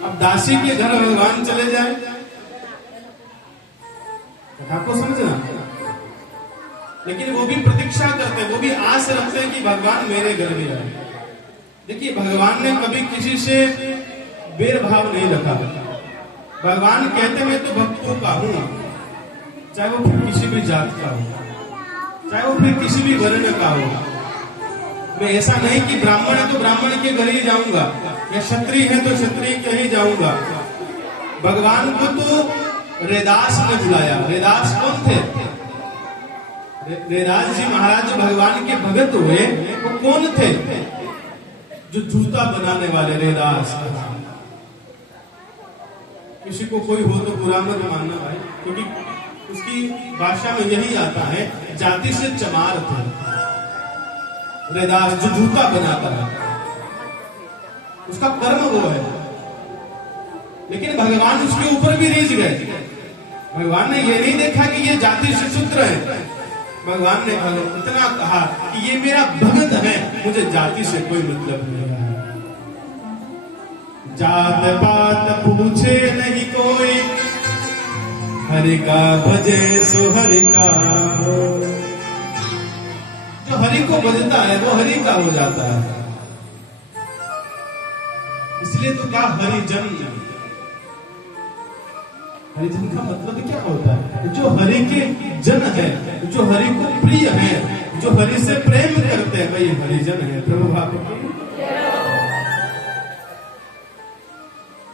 अब दासी के घर भगवान चले जाए, आपको समझना, लेकिन वो भी प्रतीक्षा करते हैं, वो भी आस रखते हैं कि भगवान मेरे घर में आए। देखिए भगवान ने कभी किसी से भेदभाव नहीं रखा। भगवान कहते मैं तो भक्तों का हूं, चाहे वो फिर किसी भी जात का हो, चाहे वो फिर किसी भी वर्ण का हो। मैं ऐसा नहीं कि ब्राह्मण है तो ब्राह्मण के घर ही जाऊंगा, या क्षत्रिय है तो क्षत्रिय के ही जाऊंगा। भगवान को तो रैदास ने बुलाया। रैदास कौन थे? रैदास जी महाराज जो भगवान के भगत हुए वो कौन थे? जो जूता बनाने वाले रैदास। किसी को कोई हो तो बुरा मत मानना भाई, क्योंकि उसकी भाषा में यही आता है, जाति से चमार थे रैदास, जो जूता बनाता है, उसका कर्म वो है। लेकिन भगवान उसके ऊपर भी रीझ गए। भगवान ने ये नहीं देखा कि ये जाति से शूद्र है। भगवान ने इतना कहा कि ये मेरा भगत है, मुझे जाति से कोई मतलब नहीं है। जात पात पूछे नहीं कोई, हरि का भजे सो हरि का हो। जो हरि को भजता है वो हरि का हो जाता है। इसलिए तो क्या हरिजन, हरिजन का मतलब क्या होता है? जो हरि के जन है, जो हरि को प्रिय है, जो हरि से प्रेम करते हैं, वही हरिजन है। प्रभु आपकी।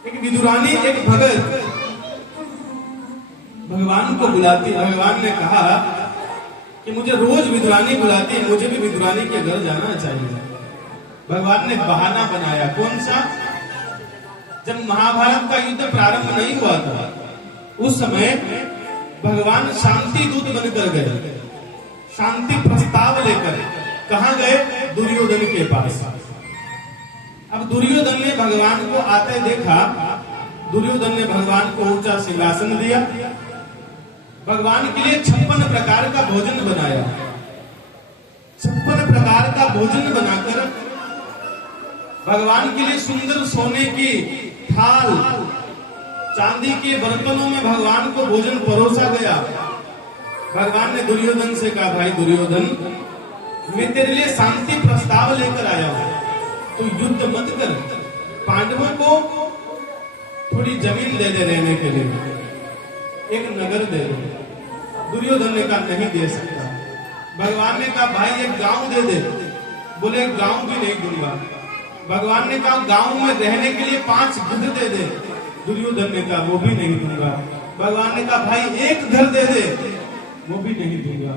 एक विदुरानी, एक भगत भगवान को बुलाती। भगवान ने कहा कि मुझे रोज विदुरानी बुलाती है, मुझे भी विदुरानी के घर जाना चाहिए। भगवान ने बहाना बनाया। कौन सा? जब महाभारत का युद्ध प्रारंभ नहीं हुआ था, उस समय भगवान शांति दूत बनकर गए, शांति प्रस्ताव लेकर। कहां गए? दुर्योधन के पास। अब दुर्योधन ने भगवान को आते देखा। दुर्योधन ने भगवान को ऊंचा सिंहासन दिया, भगवान के लिए 56 प्रकार का भोजन बनाया। 56 प्रकार का भोजन बनाकर भगवान के लिए सुंदर सोने की थाल, चांदी के बर्तनों में भगवान को भोजन परोसा गया। भगवान ने दुर्योधन से कहा, भाई दुर्योधन, मैं तेरे लिए शांति प्रस्ताव लेकर आया हूं, तो युद्ध मत कर। पांडवों को थोड़ी जमीन दे दे रहने के लिए, एक नगर दे दे। दुर्योधन ने कहा नहीं दे सकता। भगवान ने कहा भाई एक गांव दे दे। बोले गांव भी नहीं दूंगा। भगवान ने कहा गांव में रहने के लिए 5 गिद्ध दे दे। दुर्योधन ने कहा वो भी नहीं दूंगा। भगवान ने कहा भाई एक घर दे दे। वो भी नहीं दूंगा।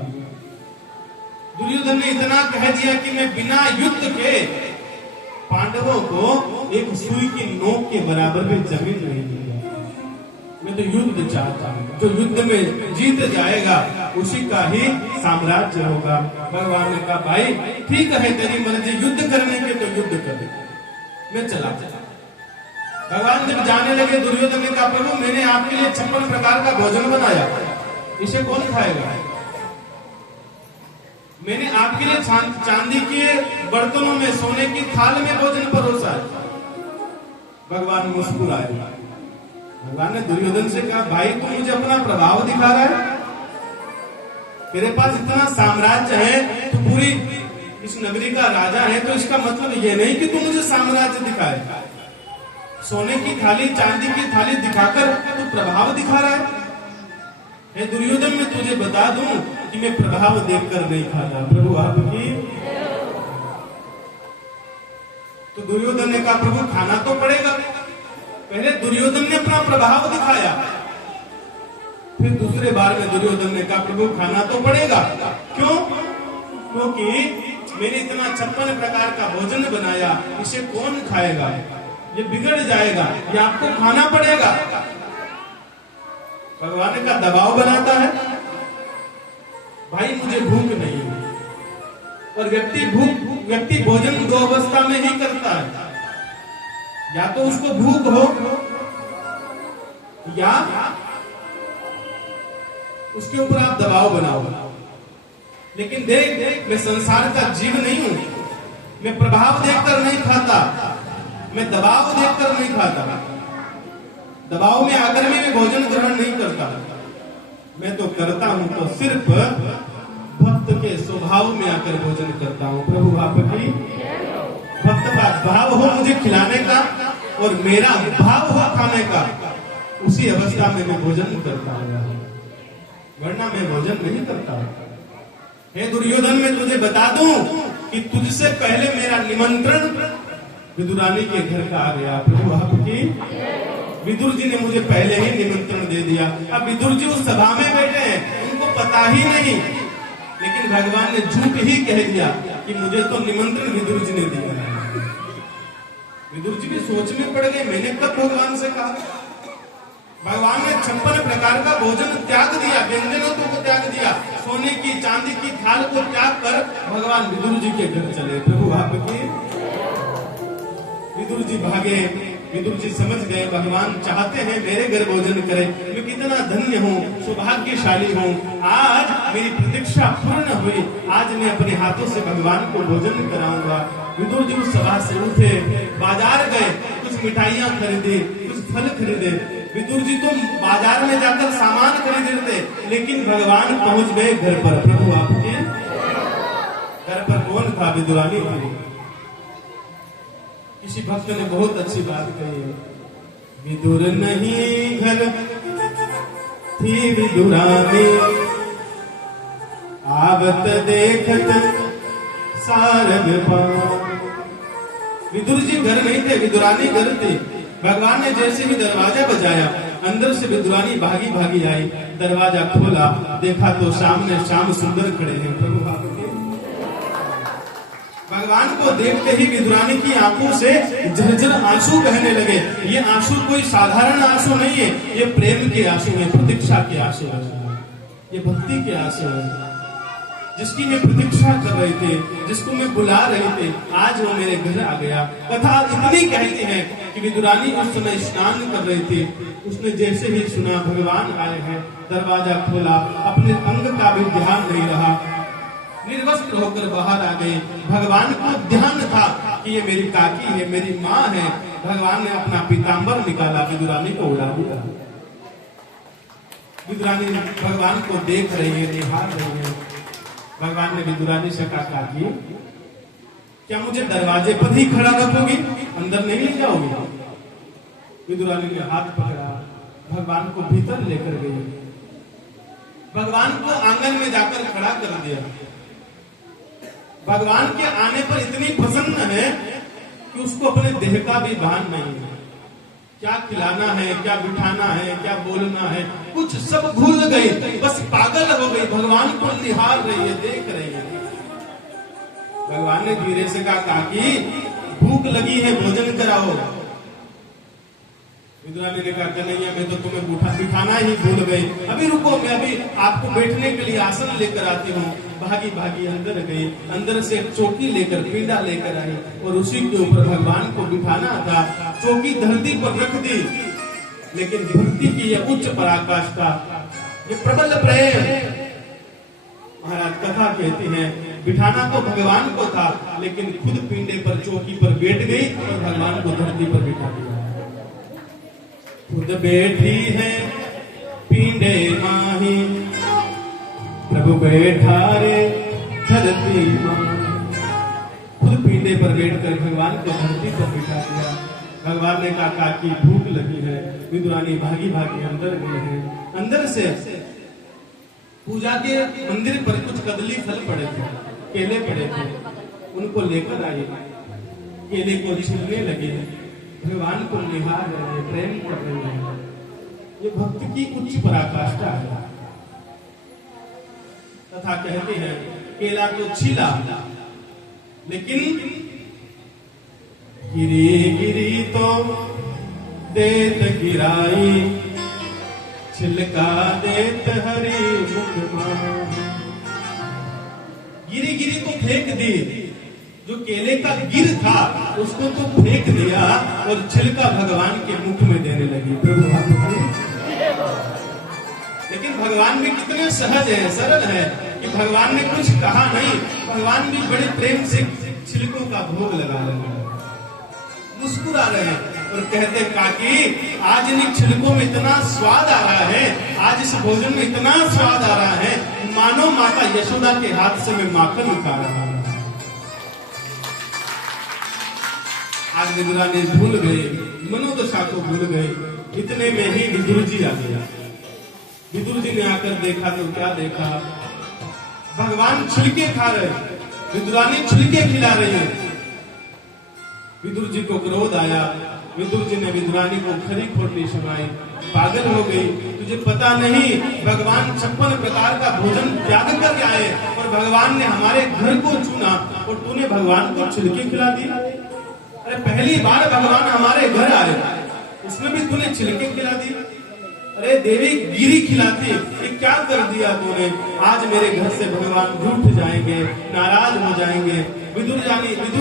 दुर्योधन ने इतना कह दिया कि मैं बिना युद्ध के पांडवों को एक सुई की नोक के बराबर भी जमीन नहीं दूंगा। मैं तो युद्ध चाहता हूं, जो युद्ध में जीत जाएगा उसी का ही साम्राज्य होगा। भगवान ने कहा भाई ठीक है, तेरी मर्जी, युद्ध करने के तो युद्ध कर, मैं चला। भगवान जब जाने लगे, दुर्योधन ने कहा प्रभु मैंने आपके लिए 56 प्रकार का भोजन बनाया, इसे कौन खाएगा? मैंने आपके लिए चांदी के बर्तनों में, सोने की थाल में भोजन परोसा। भगवान मुस्कुराए। भगवान ने दुर्योधन से कहा भाई तू मुझे अपना प्रभाव दिखा रहा है, तेरे पास इतना साम्राज्य है, तू पूरी इस नगरी का राजा है, तो इसका मतलब ये नहीं कि तू मुझे साम्राज्य दिखाए। सोने की थाली, चांदी की थाली दिखाकर तू प्रभाव दिखा रहा है। दुर्योधन मैं तुझे बता दूं कि मैं प्रभाव देखकर नहीं खाता। प्रभु आपकी। तो दुर्योधन ने कहा प्रभु खाना तो पड़ेगा। पहले दुर्योधन ने अपना प्रभाव दिखाया, फिर दूसरे बार में दुर्योधन ने कहा प्रभु खाना तो पड़ेगा। क्यों? क्योंकि मैंने इतना 56 प्रकार का भोजन बनाया, इसे कौन खाएगा? ये बिगड़ जाएगा, ये आपको खाना पड़ेगा। भगवान का दबाव बनाता है, भाई मुझे भूख नहीं है। और व्यक्ति भोजन 2 अवस्था में ही करता है, या तो उसको भूख हो या उसके ऊपर आप दबाव बनाओ। लेकिन देख मैं संसार का जीव नहीं हूं, मैं प्रभाव देखकर नहीं खाता, मैं दबाव देखकर नहीं खाता। दबाव में आकर मैं भोजन ग्रहण नहीं करता, मैं तो करता हूं तो सिर्फ भक्त के स्वभाव में आकर भोजन करता हूं। प्रभु आपकी भक्त का भाव हो मुझे खिलाने का और मेरा भाव हो खाने का, उसी अवस्था में मैं भोजन करता हूं, वरना मैं भोजन नहीं करता। हे दुर्योधन, मैं तुझे बता दूं कि तुझसे पहले मेरा निमंत्रण विदुरानी के घर का आ गया। प्रभु आपकी विदुर जी ने मुझे पहले ही निमंत्रण दे दिया। अब विदुर जी उस सभा में बैठे हैं, उनको पता ही नहीं, लेकिन भगवान ने झूठ ही कह दिया कि मुझे तो निमंत्रण विदुर जी ने दिया। विदुर जी भी सोच में पड़ गए, मैंने कब भगवान से कहा। भगवान ने 56 प्रकार का भोजन त्याग दिया, व्यंजनों को त्याग दिया, सोने की चांदी की थाल को त्याग कर भगवान विदुर जी के घर चले। प्रभु आपकी विदुर जी भागे। विदुर जी समझ गए भगवान चाहते हैं मेरे घर भोजन करें, मैं कितना धन्य हूँ, सौभाग्यशाली हूँ, आज मेरी प्रतीक्षा पूर्ण हुई, आज मैं अपने हाथों से भगवान को भोजन कराऊंगा। विदुर जी उस सभा से उठे, बाजार गए, कुछ मिठाइयां खरीदी, कुछ फल खरीदे। विदुर जी तो बाजार में जाकर सामान खरीद रहे थे, लेकिन भगवान पहुंच गए घर पर। प्रभु आपके घर पर कौन था? विदुरानी थी। किसी भक्त ने बहुत अच्छी बात कही है, विदुर नहीं घर थी विदुरानी, आवत देखत सारग पार। विदुर जी घर नहीं थे, विदुरानी घर थे। भगवान ने जैसे ही दरवाजा बजाया, अंदर से विदुरानी भागी भागी आई, दरवाजा खोला, देखा तो सामने श्याम सुंदर खड़े हैं। प्रभु आपके भगवान को देखते ही विदुरानी की आंखों से झरझर आंसू बहने लगे। ये आंसू कोई साधारण आंसू नहीं है, ये प्रेम के आंसू है, प्रतीक्षा के आंसू है, ये भक्ति के आंसू है। जिसकी मैं प्रतीक्षा कर रहे थे, जिसको मैं बुला रहे थे, आज वो मेरे घर आ गया। कथा इतनी कहती है कि विदुरानी उस समय स्नान कर रही थी, उसने जैसे ही सुना भगवान आए हैं, दरवाजा खोला, अपने अंग का भी ध्यान नहीं रहा, निर्वस्त्र होकर बाहर आ गए। भगवान को ध्यान था कि ये मेरी काकी है, मेरी माँ है। भगवान ने अपना पीताम्बर निकाला, विदुरानी को उड़ा दिया। विदुरानी भगवान को देख रही है, निहार रही है। भगवान ने विदुरानी से कहा कि क्या मुझे दरवाजे पर ही खड़ा रखोगी, अंदर नहीं ले जाओगी? विदुरानी ने हाथ पकड़ा, भगवान को भीतर लेकर गई, भगवान को आंगन में जाकर खड़ा कर दिया। भगवान के आने पर इतनी प्रसन्न है कि उसको अपने देह का भी भान नहीं है, क्या खिलाना है, क्या बिठाना है, क्या बोलना है, कुछ सब भूल गई, बस पागल हो गई। भगवान को निहार रही है, देख रही है। भगवान ने धीरे से कहा, काकी भूख लगी है, भोजन कराओ। विदुरानी ने कहा, कन्हैया मैं तो तुम्हें बिठाना ही भूल गई, अभी रुको, मैं अभी आपको बैठने के लिए आसन लेकर आती हूँ। भागी भागी अंदर गई, अंदर से चौकी लेकर, पीढ़ा लेकर आई और उसी के ऊपर भगवान को बिठाना था। चौकी धरती पर रख दी, लेकिन भक्ति की यह उच्च पराकाष्ठा, ये प्रबल प्रेम। महाराज कथा कहती है, बिठाना तो भगवान को था, लेकिन खुद पिंडे पर, चौकी पर बैठ गई और भगवान को धरती पर बिठा दिया। खुद बैठी है पिंडे माही, प्रभु बैठा रे धरती माही। खुद पिंडे पर बैठकर भगवान को धरती पर बिठा दिया। भगवान ने कहा कि भूख लगी है। विदुरानी भागी भागी अंदर गए हैं। अंदर से पूजा के मंदिर पर कुछ कदली फल पड़े थे, केले पड़े थे, उनको लेकर आई, केले को छीलने लगे, भगवान को निहार रहे, प्रेम कर रहे हैं। ये भक्ति की उच्च पराकाष्ठा है। तथा कहते हैं, केला तो छीला, लेकिन गिरी गिरी तो देत गिराई, छिलका देत हरि मुख माही। गिरी गिरी तो फेंक दी, जो केले का गिर था उसको तो फेंक दिया और छिलका भगवान के मुख में देने लगी। प्रभु लेकिन भगवान भी कितने सहज है, सरल है कि भगवान ने कुछ कहा नहीं, भगवान भी बड़े प्रेम से छिलकों का भोग लगा रहे हैं, मुस्कुरा रहे हैं। और कहते काकी आज इन छिलकों में इतना स्वाद आ रहा है, आज इस भोजन में इतना स्वाद आ रहा है, मानो माता यशोदा के हाथ से मैं माखन खा रहा हूं। आज विदुरा ने भूल गए, मनोदशा को भूल गए। इतने में ही विदुर जी आ गया। विदुर जी ने आकर देखा तो क्या देखा, भगवान छिलके खा रहे, विदुरानी छिलके खिला रही है। विदुर जी को क्रोध आया। विदुर जी ने विदुरानी को खरी खोटी सुनाई। पागल हो गई, तुझे पता नहीं भगवान 56 प्रकार का भोजन त्याग कर आए और भगवान ने हमारे घर को चुना और तूने भगवान को छिलके खिला दिया। अरे पहली बार भगवान हमारे घर आए, उसमें भी तूने छिलके खिला दिए। अरे देवी गिरी खिलाती, ये क्या कर दिया तूने। आज मेरे घर से भगवान रूठ जाएंगे, नाराज हो जाएंगे। विदुर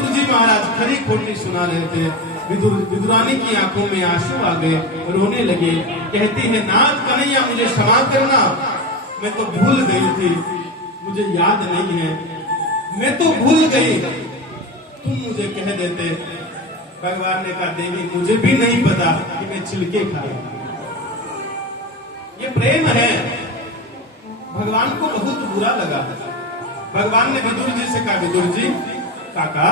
जी महाराज खरी खोटी सुना रहे थे। विदुरानी की आंखों में आंसू आ गए, रोने लगे। कहती है नाथ कन्हैया मुझे क्षमा करना, मैं तो भूल गई थी, मुझे याद नहीं है, मैं तो भूल गई, तुम मुझे कह देते। भगवान ने कहा देवी मुझे भी नहीं पता कि मैं छिलके खाया। ये प्रेम है। भगवान को बहुत बुरा लगा। भगवान ने विदुर जी से कहा विदुर जी काका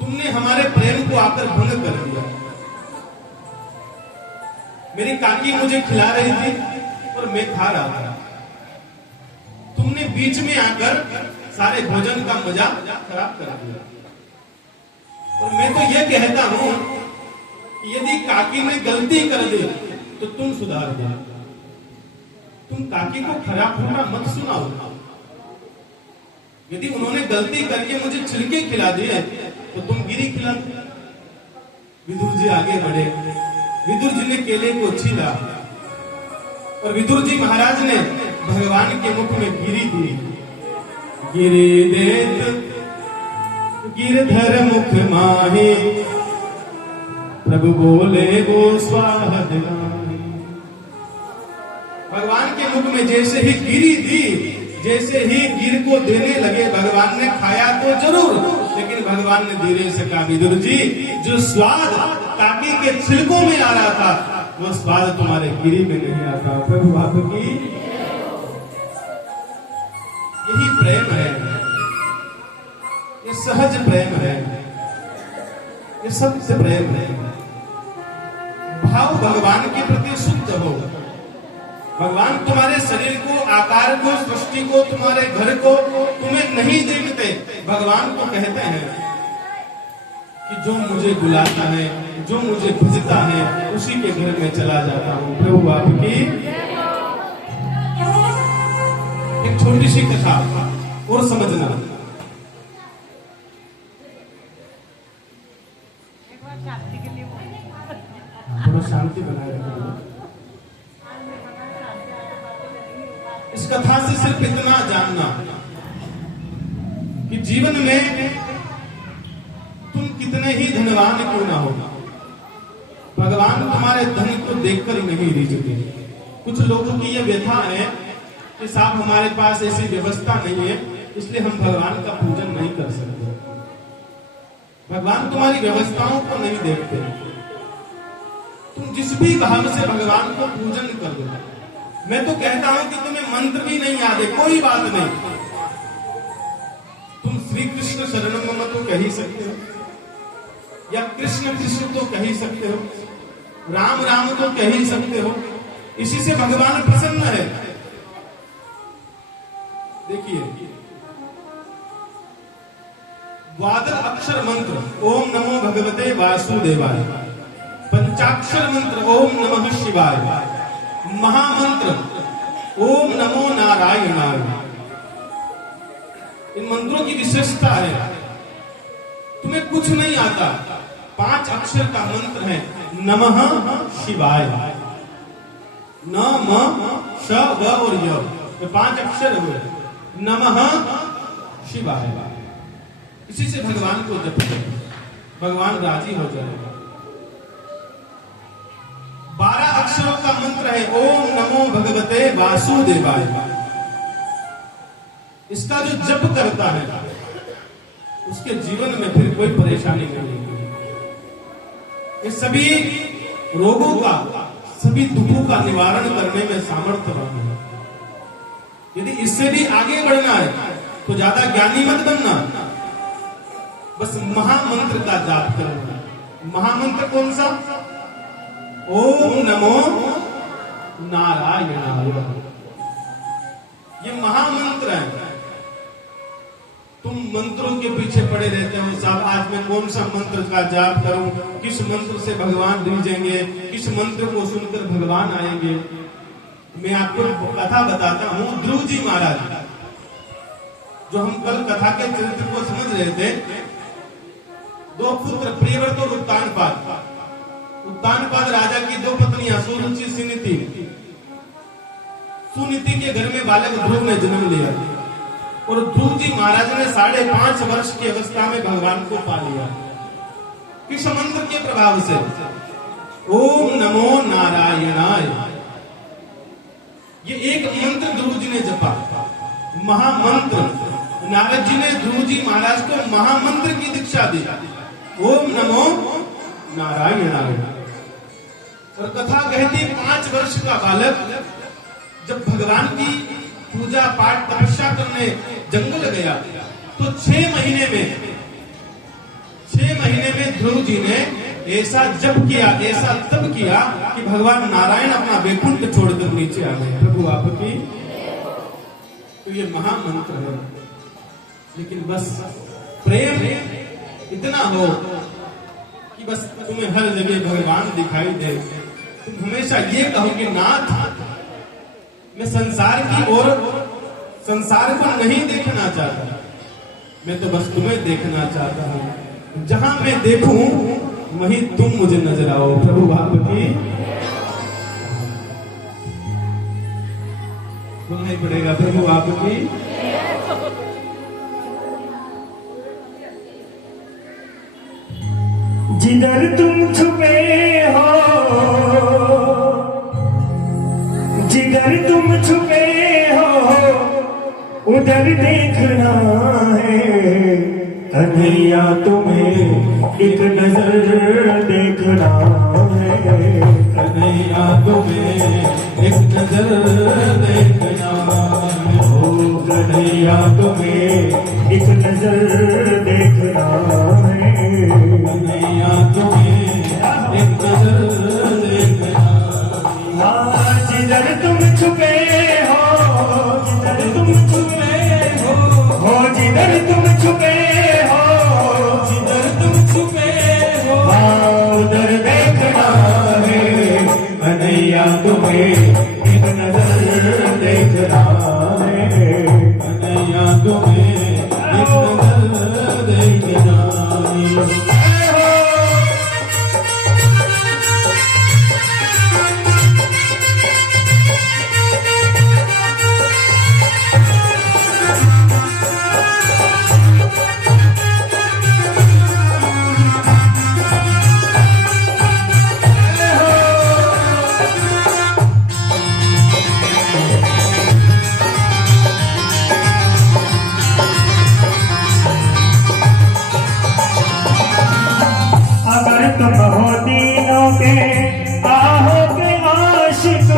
तुमने हमारे प्रेम को आकर भंग कर दिया। मेरी काकी मुझे खिला रही थी और मैं खा रहा था, तुमने बीच में आकर सारे भोजन का मजा खराब कर दिया। और मैं तो ये कहता हूं यदि काकी ने गलती कर दी तो तुम सुधार दो। तुम काकी को खराब होना मत सुनाओ। यदि उन्होंने गलती करके मुझे छिलके खिला दिए तो तुम गिरी खिला दो। विदुर जी आगे बढ़े। विदुर जी ने केले को छीला और विदुर जी महाराज ने भगवान के मुख में गिरी दी। गिरी देत गिरधर मुख माहे, प्रभु बोले गो स्वाहा दिलाए। भगवान के मुख में जैसे ही गिरी दी, जैसे ही गिर को देने लगे, भगवान ने खाया तो जरूर, लेकिन भगवान ने धीरे से कहा विदुर जी जो स्वाद काकी के छिलकों में आ रहा था वो स्वाद तुम्हारे गिरी में नहीं आता। प्रभु आपकी यही प्रेम है, ये सहज प्रेम है, ये सत्य प्रेम है। भाव भगवान के प्रति शुद्ध हो। भगवान तुम्हारे शरीर को, आकार को, सृष्टि को, तुम्हारे घर को तुम्हें नहीं देखते। भगवान को कहते हैं कि जो मुझे बुलाता है, जो मुझे भजता है, उसी के घर में चला जाता हूं। प्रभु आपकी एक छोटी सी कथा और समझना। थोड़ा शांति बनाए रखना। इस कथा से सिर्फ इतना जानना कि जीवन में तुम कितने ही धनवान क्यों ना हो, भगवान तुम्हारे धन को देखकर नहीं रीझते। कुछ लोगों की यह व्यथा है कि साहब हमारे पास ऐसी व्यवस्था नहीं है, इसलिए हम भगवान का पूजन नहीं कर सकते। भगवान तुम्हारी व्यवस्थाओं को नहीं देखते। तुम जिस भी भाव से भगवान को पूजन कर दो। मैं तो कहता हूं कि तुम्हें मंत्र भी नहीं याद है, कोई बात नहीं, तुम श्री कृष्ण शरणम मम तो कह ही सकते हो, या कृष्ण कृष्ण तो कह ही सकते हो, राम राम तो कह ही सकते हो। इसी से भगवान प्रसन्न है। देखिए द्वादश अक्षर मंत्र ओम नमो भगवते वासुदेवाय, पंचाक्षर मंत्र ओम नमः शिवाय, महामंत्र ओम नमो नारायणाय। इन मंत्रों की विशेषता है तुम्हें कुछ नहीं आता। 5 अक्षर का मंत्र है नमः शिवाय। न म श व और य, ये 5 अक्षर हुए नमः शिवाय। इसी से भगवान को जपते, भगवान राजी हो जाएगा। 12 अक्षरों का मंत्र है ओम नमो भगवते वासुदेवाय। इसका जो जप करता है उसके जीवन में फिर कोई परेशानी नहीं होगी। ये सभी रोगों का, सभी दुखों का निवारण करने में सामर्थ्य रखता है। यदि इससे भी आगे बढ़ना है तो ज्यादा ज्ञानी मत बनना, बस महामंत्र का जाप करना। महामंत्र कौन सा? ओम नमो नारायणाय। ये महामंत्र है। तुम मंत्रों के पीछे पड़े रहते हो, साहब आज मैं कौन सा मंत्र का जाप करूं, किस मंत्र से भगवान रिझेंगे, किस मंत्र को सुनकर भगवान आएंगे। मैं आपको कथा बताता हूं। ध्रुव जी महाराज, जो हम कल कथा के चरित्र को समझ रहे थे, दो पुत्र प्रियव्रत और उत्तानपाद। उत्तानपाद राजा की दो पत्नियां सुरुचि सुनीति। सुनीति के घर में बालक ध्रुव ने जन्म लिया और ध्रुव जी महाराज ने 5.5 वर्ष की अवस्था में भगवान को पा लिया। किस मंत्र के प्रभाव से? ओम नमो नारायणाय। ये एक मंत्र ध्रुव जी ने जपा, महामंत्र। नारद जी ने ध्रुव जी महाराज को महामंत्र की दीक्षा दी, ओम नमो नारायणाय। और कथा कहती 5 वर्ष का बालक जब भगवान की पूजा पाठ तपस्या करने जंगल गया तो 6 महीने में ध्रुव जी ने ऐसा जप किया, ऐसा तप किया कि भगवान नारायण अपना वैकुंठ छोड़कर नीचे आ गए। प्रभु आपकी। तो ये महामंत्र है। लेकिन बस प्रेम इतना हो कि बस तुम्हें हर जगह भगवान दिखाई दे, तुम हमेशा ये कहो कि नाथ, मैं संसार की ओर, संसार को नहीं देखना चाहता, मैं तो बस तुम्हें देखना चाहता हूं। जहां मैं देखूं वहीं तुम मुझे नजर आओ। प्रभु आपकी। बोलना ही पड़ेगा, प्रभु आपकी। जिधर तुम छुपे हो, जिधर तुम छुपे हो, उधर देखना है। कन्हैया तुम्हें एक नजर देखना है। कन्हैया तुम्हें एक नजर देखना है। ओ कन्हैया तुम्हें एक नजर देखना है। कन्हैया तुम्हें एक नजर देखना है। जिधर तुम छुपे हो, जिधर तुम छुपे हो, जिधर तुम छुपे हो, जिधर तुम छुपे हो, उधर देखना है। कन्हैया तुम्हें एक नजर देखना है। कन्हैया तुम्हें एक नजर देखना है। तुम हो दीनों के आहो के आशिक,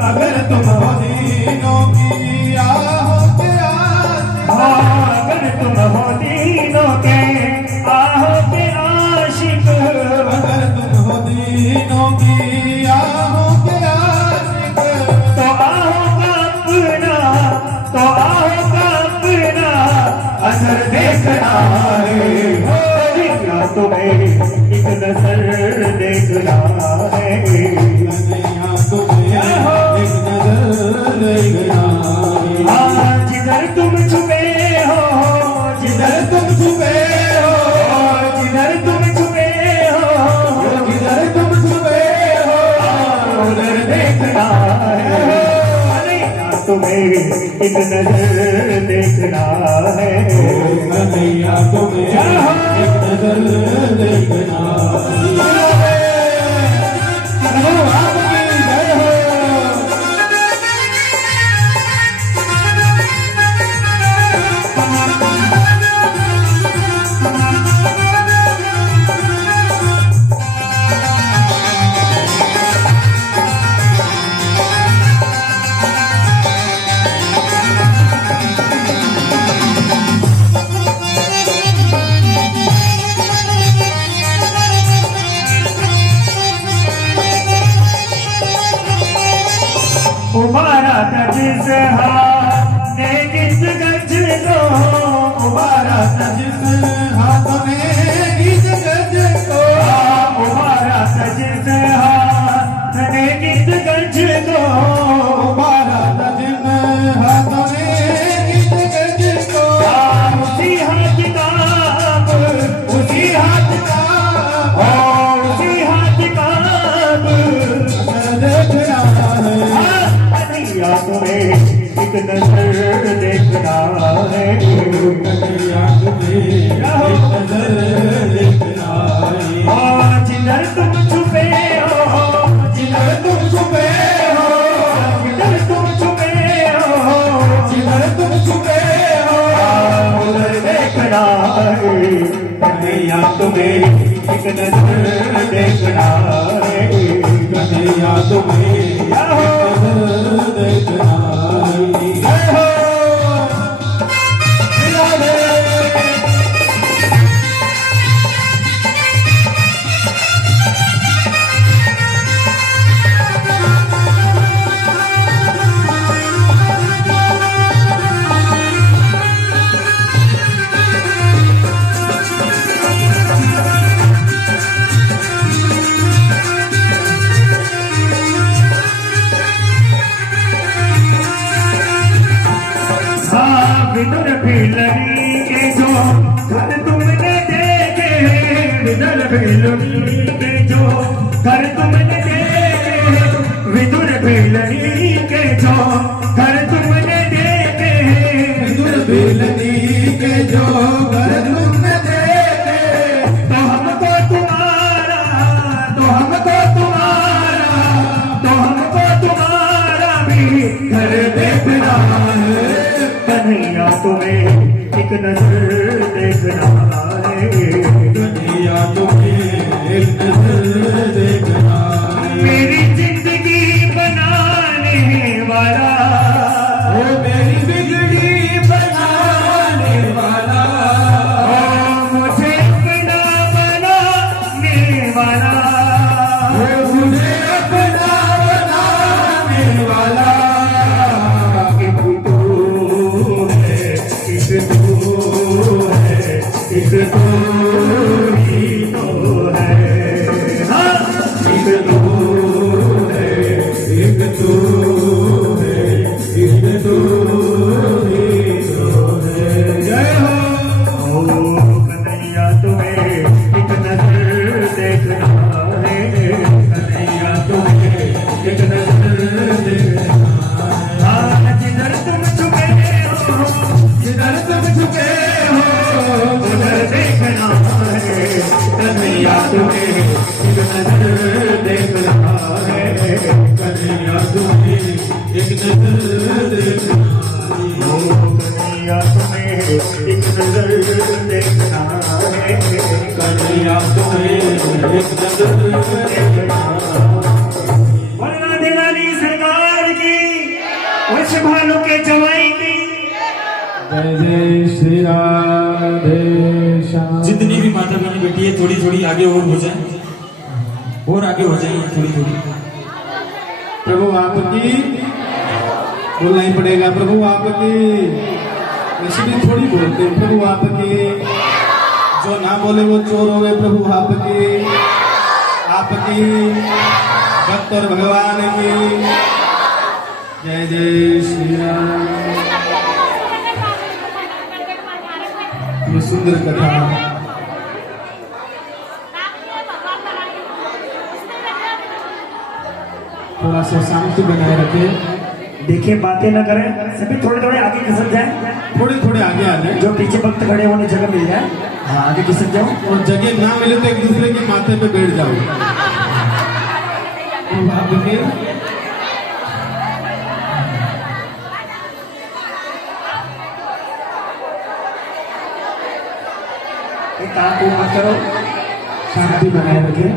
अगर तुम हो दीनों की आहो के आशिक, अगर तुम हो दीनों के आहो के आशिक, अगर तुम हो दीनों की आहो के आशिक, तो आओ का अपना, तो आओ का अपना असर देखना है। तुम्हें एक नजर देखना है। कन्हैया तुम्हें एक नजर देखना है। जिधर तुम छुपे हो, जिधर तुम छुपे हो, जिधर तुम छुपे हो, जिधर तुम छुपे हो, उधर देखना है। तुम्हें एक नजर देखना है। कन्हैया तुम्हें एक नजर देखना है। आपकी जय हो। उबारा था जिस हाथ ने किस गज को, उबारा था जिस हाथ ने किस गज को, उबारा था जिस हाथ ने किस गज को, उबारा था जिस हाथ ने किस गज को, उसी हाथ का, उसी हाथ का उसी हाथ का देख रहा है। कन्हैया तुम्हें एक नजर देखना है, कन्हैया तुम्हें एक नजर देखना है। जिधर तुम छुपे हो, जिधर तुम छुपे हो, जिधर तुम छुपे हो, जिधर तुम छुपे हो, उधर देखना है। कन्हैया तुम्हें एक नजर देखना है, कन्हैया तुम्हें एक नजर देखना है। जय हो राधे। विदुर भिलनी के जो घर तुमने देखे, विदुर भिलनी के जो घर तुमने देखे, विदुर भिलनी के जो घर तुमने देखे, विदुर भिलनी के जो घर तुमने देखे, तो हमको तुम्हारा, तो हमको तुम्हारा, तो हमको तुम्हारा भी घर देखना है। कन्हैया तुम्हें एक नजर देखना है, कन्हैया तुम्हें एक नजर देखना है। मेरी जिंदगी बनाने वाला, ओ मेरी जिंदगी बनाने वाला, ओ मुझे अपना बनाने वाला, ओ मुझे अपना बनाने वाला, एक तू है, एक तू है, एक तू ही तो है, हाँ एक तू है, एक तू है, एक तू ही तो है। जय हो ओ कन्हैया तुम्हें एक नजर देखना है, कन्हैया तुम्हें एक नजर देखना है। जिधर तुम छुपे हो, जिधर तुम छुपे हो, उधर देखना है। कन्हैया तुम्हें एक नजर देखना है, कन्हैया तुम्हें एक नजर देखना है। ओ कन्हैया तुम्हें एक नजर देखना है, कन्हैया तुम्हें एक नजर देखना है। वरना दिलानी सरकार की, वश भालू के जवाई की। जय जय श्री राधे श्याम। जितनी भी माता बहनी बेटी है थोड़ी थोड़ी आगे और हो जाए, और आगे हो जाए थोड़ी थोड़ी। प्रभु आपकी बोलना ही पड़ेगा, प्रभु आपकी। इसलिए थोड़ी बोलते हैं प्रभु आपकी, जो ना बोले वो चोर हो गए। प्रभु आपकी, आपकी भक्त और भगवान की जय जय श्री राम। ये सुंदर कथा थोड़ा सा शांति बनाए रखें, देखिए बातें न करें, सभी थोड़े थोड़े आगे खिसक जाए, थोड़े थोड़े आगे आ जाए। जो पीछे भक्त खड़े होने जगह मिल जाए, हाँ आगे खिसक जाओ। और जगह ना मिले तो एक दूसरे के माथे पे बैठ जाओ। प्रभु आपकी काम को मत करो, शांति बनाए रखें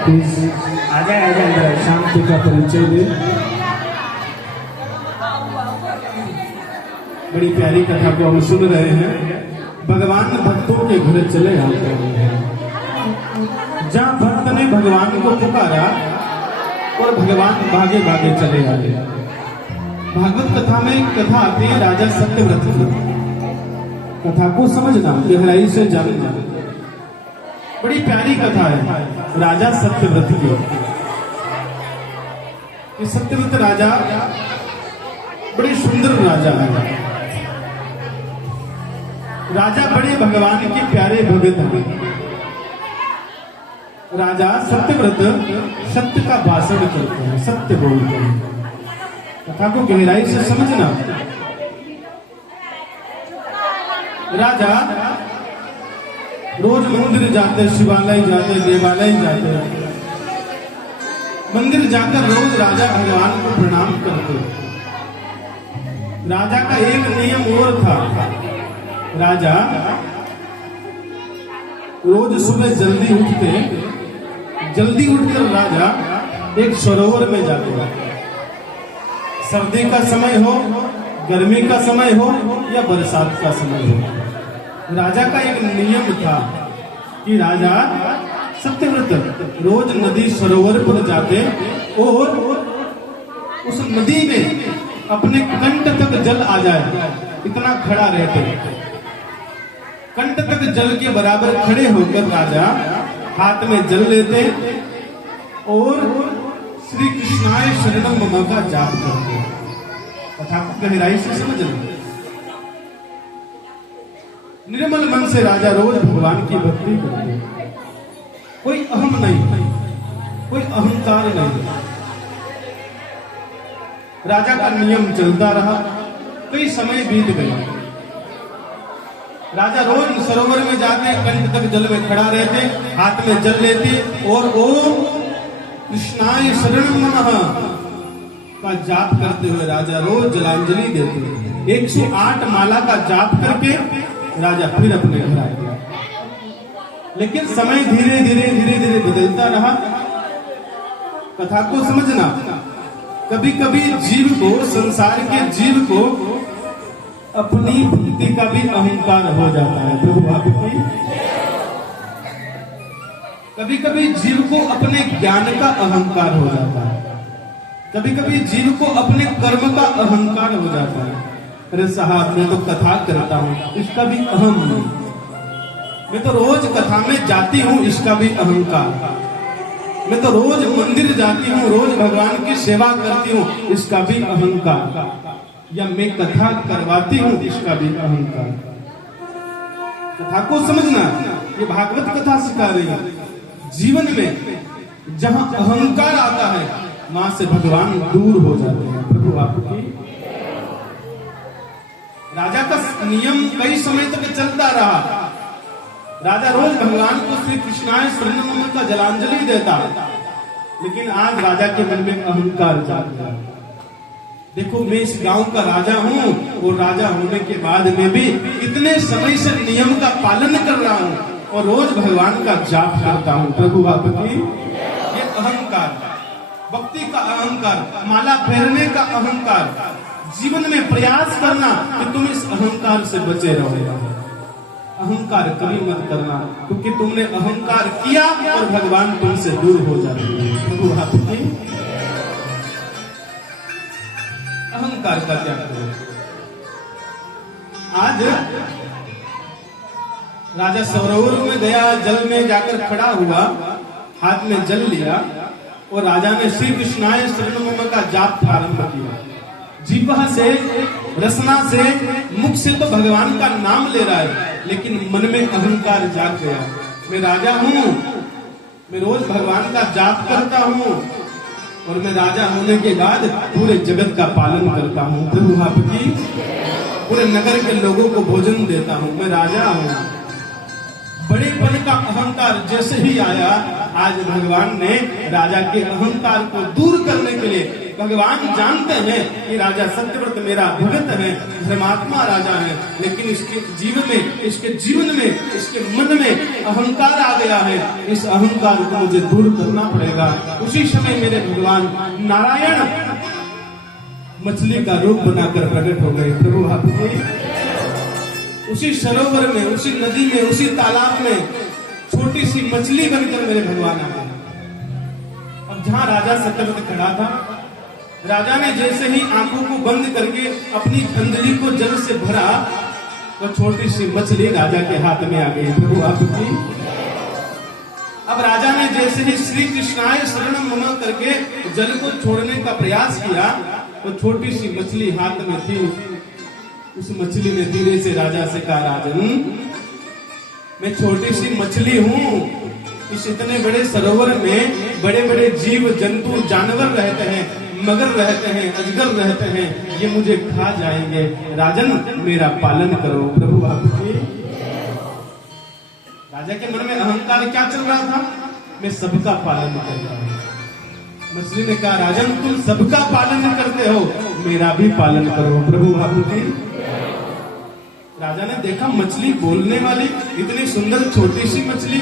प्लीज। आ जाए अंदर। शांति का परिचय दे। बड़ी प्यारी कथा को हम सुन रहे हैं। भगवान भक्तों के घर चले जाते हैं। जहाँ भक्त ने भगवान को पुकारा और भगवान भागे भागे चले आए। भागवत कथा में एक कथा आती है राजा सत्यव्रत की। कथा को समझना, गहराई से जानना। बड़ी प्यारी कथा है राजा सत्यव्रत की। ये सत्यव्रत राजा बड़े सुंदर राजा है। राजा बड़े भगवान के प्यारे भगत हैं। राजा सत्यव्रत सत्य का भाषण करते हैं, सत्य बोलते हैं। कथा को गहराई से समझना। राजा रोज मंदिर जाते, शिवालय जाते, देवालय जाते। मंदिर जाकर रोज राजा भगवान को प्रणाम करते। राजा का एक नियम और था। राजा रोज सुबह जल्दी उठते, जल्दी उठकर राजा एक सरोवर में जाते। सर्दी का समय हो, गर्मी का समय हो या बरसात का समय हो, राजा का एक नियम था कि राजा सत्यव्रत रोज नदी सरोवर पर जाते और उस नदी में अपने कंठ तक जल आ जाए इतना खड़ा रहते। कंठ तक जल के बराबर खड़े होकर राजा हाथ में जल लेते और श्री कृष्णाय शरणम मम का जाप करते। कथा को गहराई से समझना। निर्मल मन से राजा रोज भगवान की भक्ति करते। कोई अहम नहीं, कोई अहंकार नहीं। राजा का नियम चलता रहा। कई समय बीत गए। राजा रोज सरोवर में जाते, कंठ तक जल में खड़ा रहते, हाथ में जल लेते और ओम कृष्णाय शरणम नमः का जाप करते हुए राजा रोज जलांजलि देते। 108 माला का जाप करके राजा फिर अपने घर आ गया। लेकिन समय धीरे धीरे धीरे धीरे बदलता रहा। कथा को समझना। कभी कभी जीव को, संसार के जीव को अपनी भक्ति का भी अहंकार हो जाता है। प्रभु आपकी। कभी कभी जीव को अपने ज्ञान का अहंकार हो जाता है। कभी कभी जीव को अपने कर्म का अहंकार हो जाता है। अरे साहब, मैं तो कथा करता हूं, इसका भी अहम नहीं। मैं तो रोज कथा में जाती हूं, इसका भी अहंकार। मैं तो रोज मंदिर जाती हूँ, रोज भगवान की सेवा करती हूँ, इसका भी अहंकार। या मैं कथा करवाती हूँ, इसका भी अहंकार। कथा को समझना। ये भागवत कथा सिखा रही है। जीवन में जहां अहंकार आता है वहां से भगवान दूर हो जाते हैं। प्रभु आपकी। राजा का नियम कई समय तक चलता रहा। राजा रोज भगवान को श्री कृष्णाय शरणम का जलांजलि देता। लेकिन आज राजा के मन में अहंकार जाग गया। देखो, मैं इस गांव का राजा हूं और राजा होने के बाद में भी इतने समय से नियम का पालन कर रहा हूं और रोज भगवान का जाप करता हूं। प्रभु आपकी। ये अहंकार, भक्ति का अहंकार, माला फेरने का अहंकार। जीवन में प्रयास करना कि तुम इस अहंकार से बचे रहो। अहंकार कभी मत करना, क्योंकि तुमने अहंकार किया और भगवान तुमसे दूर हो जाते हैं। प्रभु आपकी। अहंकार का त्याग करो। आज राजा सरोवर में गया, जल में जाकर खड़ा हुआ, हाथ में जल लिया और राजा ने श्री कृष्णाय शरणम का जाप प्रारंभ किया। जीवा से, रसना से, मुख से तो भगवान का नाम ले रहा है, लेकिन मन में अहंकार जाग गया। मैं राजा हूँ, मैं रोज भगवान का जाप करता हूँ और मैं राजा होने के बाद पूरे जगत का पालन करता हूँ। प्रभु आपकी। पूरे नगर के लोगों को भोजन देता हूँ। मैं राजा हूँ। बड़ेपन का अहंकार जैसे ही आया, आज भगवान ने राजा के अहंकार को दूर करने के लिए, भगवान जानते हैं कि राजा सत्यव्रत मेरा भगत है, धर्मात्मा राजा है, लेकिन इसके जीवन में, इसके मन में अहंकार आ गया है। इस अहंकार को मुझे दूर करना पड़ेगा। उसी समय मेरे भगवान नारायण मछली का रूप बनाकर प्रकट हो गए। प्रभु आपकी। उसी सरोवर में, उसी नदी में, उसी तालाब में छोटी सी मछली बनकर मेरे भगवान आ गए। अब जहां राजा सत्यव्रत खड़ा था, राजा ने जैसे ही आंखों को बंद करके अपनी अंजलि को जल से भरा, तो छोटी सी मछली राजा के हाथ में आ गई। प्रभु आपकी। अब राजा ने जैसे ही श्री कृष्णाय शरणम मम करके जल को छोड़ने का प्रयास किया, तो छोटी सी मछली हाथ में थी। उस मछली ने धीरे से राजा से कहा, राजन मैं छोटी सी मछली हूं, इस इतने बड़े सरोवर में बड़े बड़े जीव जंतु जानवर रहते हैं, मगर रहते हैं, अजगर रहते हैं, ये मुझे खा जाएंगे, राजन मेरा पालन करो। प्रभु आपकी। राजा के मन में अहंकार क्या चल रहा था? मैं सबका पालन कर रहा हूं। मछली ने कहा, राजन तुम सबका पालन करते हो, मेरा भी पालन करो। प्रभु आपकी। राजा ने देखा मछली बोलने वाली, इतनी सुंदर छोटी सी मछली।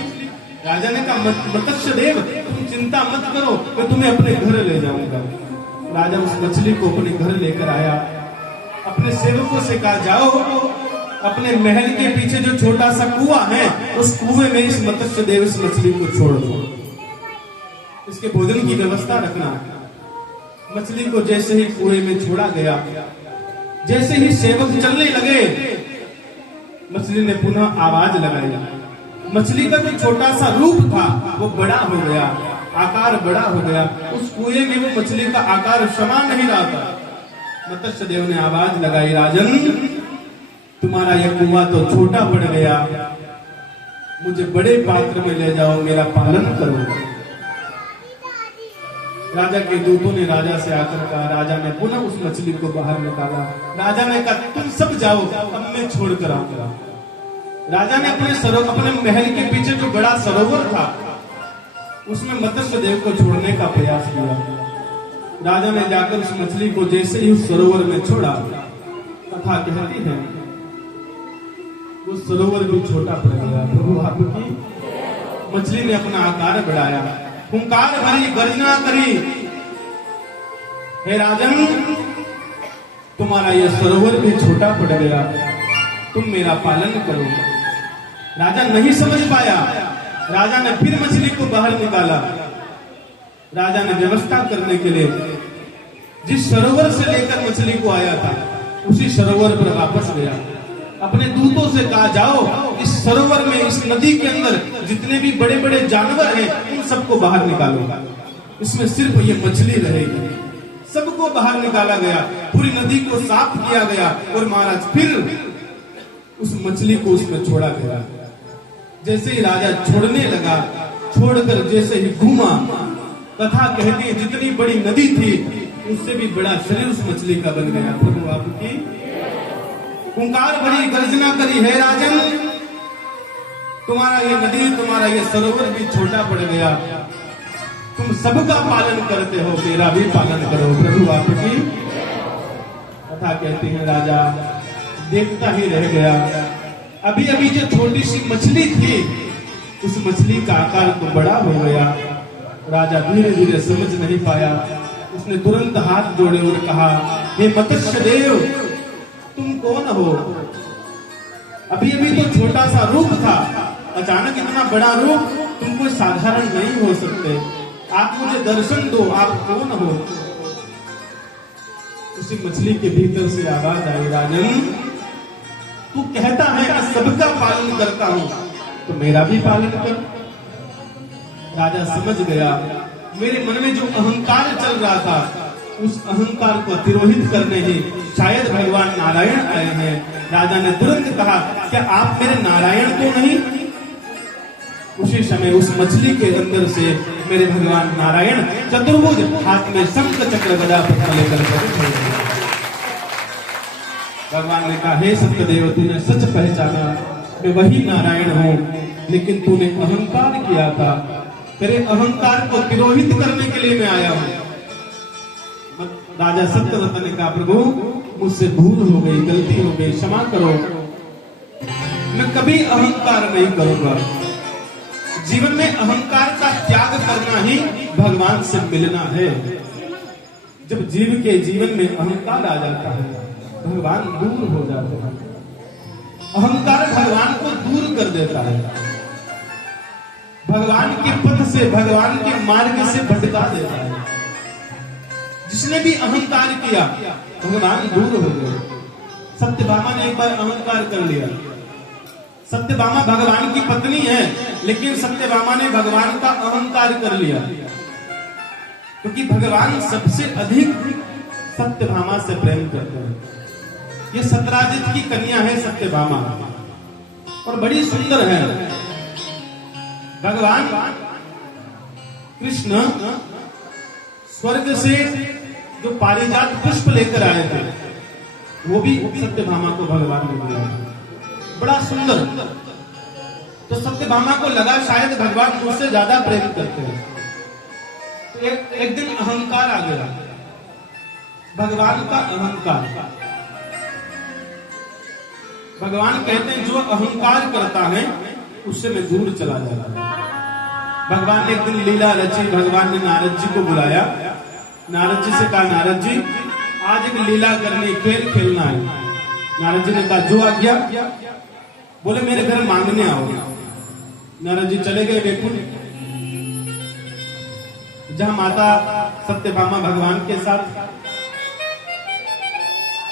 राजा ने कहा, मत्स्य देव तुम चिंता मत करो, मैं तुम्हें अपने घर ले जाऊंगा। राजा उस मछली को अपने घर लेकर आया, अपने सेवकों से कहा, जाओ अपने महल के पीछे जो छोटा सा कुआं है, उस कुएं में इस मत्स्य देव इस मछली को छोड़ दो, इसके भोजन की व्यवस्था रखना। मछली को जैसे ही कुएं में छोड़ा गया, जैसे ही सेवक चलने लगे, मछली ने पुनः आवाज लगाई। मछली का जो छोटा सा रूप था वो बड़ा हो गया, आकार बड़ा हो गया। उस कुएं में वो मछली का आकार समा नहीं रहा था। मत्स्य देव ने आवाज लगाई, राजन तुम्हारा यह कुआं तो छोटा पड़ गया, मुझे बड़े पात्र में ले जाओ, मेरा पालन करो। राजा के दूतों ने राजा से आकर कहा, राजा ने पुनः उस मछली को बाहर निकाला। राजा ने कहा, तुम सब जाओ, अब मैं छोड़ कर आऊंगा। राजा ने अपने महल के पीछे जो बड़ा सरोवर था, उसमें मत्स्य देव को छोड़ने का प्रयास किया। राजा ने जाकर उस मछली को जैसे ही उस सरोवर में छोड़ा, कथा कहती है वो सरोवर भी छोटा पड़ गया। प्रभु आपकी। मछली ने अपना आकार बढ़ाया, हुंकार भरी गर्जना करी, हे राजन तुम्हारा यह सरोवर भी छोटा पड़ गया, तुम मेरा पालन करो। राजा नहीं समझ पाया। राजा ने फिर मछली को बाहर निकाला। राजा ने व्यवस्था करने के लिए जिस सरोवर से लेकर मछली को आया था, उसी सरोवर पर वापस गया। अपने दूतों से कहा, जाओ इस सरोवर में, इस नदी के अंदर जितने भी बड़े बड़े जानवर हैं, उन सबको बाहर निकालो, इसमें सिर्फ ये मछली रहेगी। सबको बाहर निकाला गया, पूरी नदी को साफ किया गया, और महाराज फिर उस मछली को उसमें छोड़ा गया। जैसे ही राजा छोड़ने लगा, छोड़कर जैसे ही घूमा, कथा कहती है जितनी बड़ी नदी थी उससे भी बड़ा शरीर उस मछली का बन गया। प्रभु आपकी। हुंकार भरी गर्जना करी, हे राजन तुम्हारा ये नदी, तुम्हारा ये सरोवर भी छोटा पड़ गया, तुम सबका पालन करते हो, मेरा भी पालन करो। प्रभु आपकी। कथा कहती है राजा देखता ही रह गया। अभी अभी जो छोटी सी मछली थी, उस मछली का आकार तो बड़ा हो गया। राजा धीरे धीरे समझ नहीं पाया। उसने तुरंत हाथ जोड़े और कहा, हे मत्स्य देव तुम कौन हो? अभी अभी तो छोटा सा रूप था, अचानक इतना बड़ा रूप, तुम कोई साधारण नहीं हो सकते, आप मुझे दर्शन दो, आप कौन हो? उसी मछली के भीतर से आवाज आई, राजन तू कहता है कि सबका पालन करता हूं, तो मेरा भी पालन कर। राजा समझ गया मेरे मन में जो अहंकार चल रहा था, उस अहंकार को तिरोहित करने ही शायद भगवान नारायण आए हैं। राजा ने तुरंत कहा, क्या आप मेरे नारायण तो नहीं? उसी समय उस मछली के अंदर से मेरे भगवान नारायण चतुर्भुज हाथ में शंख चक्र गदा पद्म लेकर प्रकट हुए। भगवान ने कहा, हे सत्यदेव तूने सच पहचाना, मैं वही नारायण हूं, लेकिन तूने अहंकार किया था, तेरे अहंकार को तिरोहित करने के लिए मैं आया हूं। राजा सत्यव्रत ने कहा, प्रभु मुझसे भूल हो गई, गलती हो गई, क्षमा करो, मैं कभी अहंकार नहीं करूंगा। जीवन में अहंकार का त्याग करना ही भगवान से मिलना है। जब जीव के जीवन में अहंकार आ जाता है, भगवान दूर हो जाते हैं। अहंकार भगवान को दूर कर देता है, भगवान के पथ से, भगवान के मार्ग से भटका देता है। जिसने भी अहंकार किया भगवान दूर हो गए। सत्यभामा ने एक बार अहंकार कर लिया। सत्यभामा भगवान की पत्नी है, लेकिन सत्यभामा ने भगवान का अहंकार कर लिया, क्योंकि भगवान सबसे अधिक सत्यभामा से प्रेम करते हैं। ये सत्राजित की कन्या है सत्यभामा, और बड़ी सुंदर है। भगवान कृष्ण स्वर्ग से जो पारिजात पुष्प लेकर आए थे, वो भी सत्यभामा को भगवान ने दिया, बड़ा सुंदर। तो सत्यभामा को लगा शायद भगवान मुझसे ज्यादा प्रेम करते हैं। तो एक दिन अहंकार आ गया, भगवान का अहंकार। भगवान कहते हैं जो अहंकार करता है उससे मैं दूर चला जाता हूं। भगवान ने एक दिन लीला रची। भगवान ने नारद जी को बुलाया, नारद जी से कहा, नारद जी आज एक लीला करनी, खेल खेलना है। नारद जी ने कहा जो आज्ञा। बोले मेरे घर मांगने आओ। नारद जी चले गए बैकुंठ, जहां माता सत्यभामा भगवान के साथ।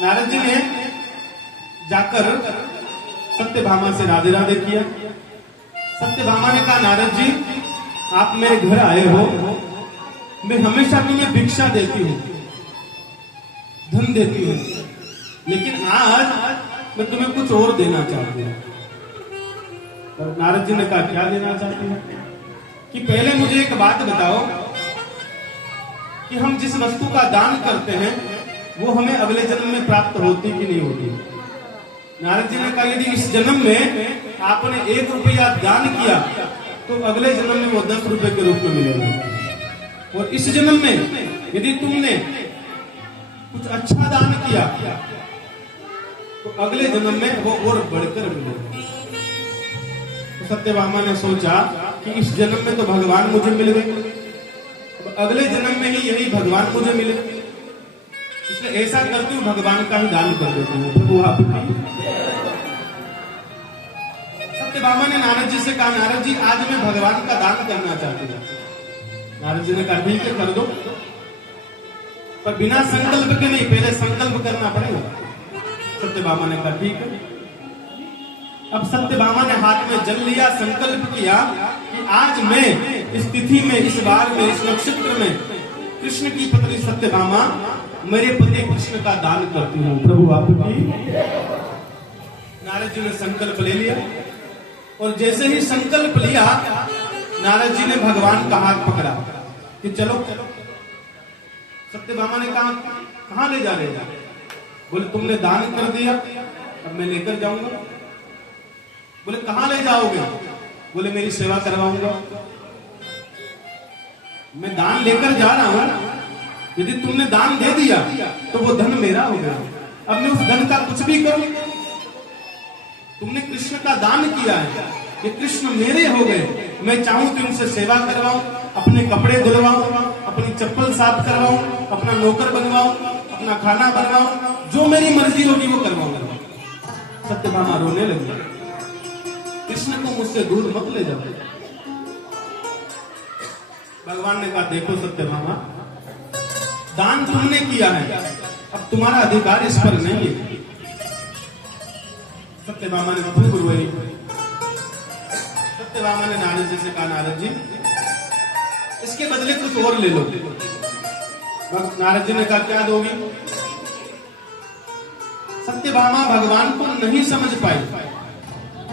नारद जी ने जाकर सत्यभामा से राधे राधे किया। सत्यभामा ने कहा, नारद जी आप मेरे घर आए हो, मैं हमेशा तुम्हें भिक्षा देती हूँ, धन देती हूँ, लेकिन आज मैं तुम्हें कुछ और देना चाहती हूँ। तो नारद जी ने कहा क्या देना चाहती हूँ? कि पहले मुझे एक बात बताओ कि हम जिस वस्तु का दान करते हैं वो हमें अगले जन्म में प्राप्त होती कि नहीं होती? नारद जी ने कहा यदि इस जन्म में आपने 1 रुपया दान किया तो अगले जन्म में वो 10 रुपए के रूप में मिलेगा, और इस जन्म में यदि तुमने कुछ अच्छा दान किया तो अगले जन्म में वो और बढ़कर मिलेगा। तो सत्यभामा ने सोचा कि इस जन्म में तो भगवान मुझे मिल गए, अगले जन्म में ही यही भगवान मुझे मिले, इसलिए ऐसा करती हूँ भगवान का ही दान कर देती हूँ। प्रभु आपकी। सत्यभामा ने नारद जी से कहा, नारद जी आज मैं भगवान का दान करना चाहती हूँ। नारद जी ने कहा ठीक है कर दो, पर बिना संकल्प के नहीं, पहले संकल्प करना पड़ेगा। सत्यभामा ने कहा ठीक है। अब सत्यभामा ने हाथ में जल लिया, संकल्प किया कि आज मैं इस तिथि में, इस बार में, इस नक्षत्र में कृष्ण की पत्नी सत्यभामा मेरे पति कृष्ण का दान करती हूँ। प्रभु आपकी। नारद जी ने संकल्प ले लिया, और जैसे ही संकल्प लिया नारद जी ने भगवान का हाथ पकड़ा कि चलो। सत्यभामा ने कहा कहां ले जा रहे हो? बोले तुमने दान कर दिया, अब मैं लेकर जाऊंगा। बोले कहां ले जाओगे? बोले मेरी सेवा करवाऊंगा। मैं दान लेकर जा रहा हूं, यदि तुमने दान दे दिया तो वो धन मेरा हो गया, अब मैं उस धन का कुछ भी करूं। तुमने कृष्ण का दान किया है, ये कृष्ण मेरे हो गए, मैं चाहूं कि उनसे सेवा करवाऊं, अपने कपड़े धुलवाऊं, अपनी चप्पल साफ करवाऊं, अपना नौकर बनवाऊं, अपना खाना बनवाऊं, जो मेरी मर्जी होगी वो करवाऊंगा। सत्यभामा रोने लगी, कृष्ण को मुझसे दूर मत ले जाओ। भगवान ने कहा देखो सत्यभामा, दान तुमने किया है, अब तुम्हारा अधिकार इस पर नहीं है। सत्यभामा ने खूब रोई। सत्यभामा ने नारद जी से कहा नारद जी इसके बदले कुछ और ले लो। नारद जी ने कहा क्या दोगी? सत्यभामा भगवान को नहीं समझ पाई,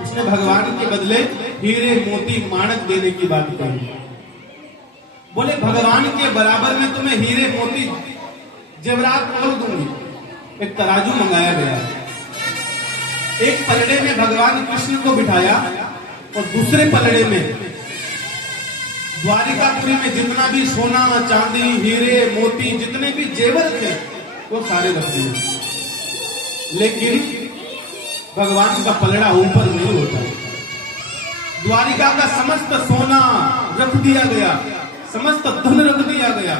उसने भगवान के बदले हीरे मोती माणक देने की बात कही। बोले भगवान के बराबर में तुम्हें हीरे मोती जेवरात खोल दूंगी। एक तराजू मंगाया गया, एक पलड़े में भगवान कृष्ण को बिठाया और दूसरे पलड़े में द्वारिकापुरी में जितना भी सोना चांदी हीरे मोती जितने भी जेवर थे वो सारे रख दिए, लेकिन भगवान का पलड़ा ऊपर नहीं होता। द्वारिका का समस्त सोना रख दिया गया, समस्त धन रख दिया गया,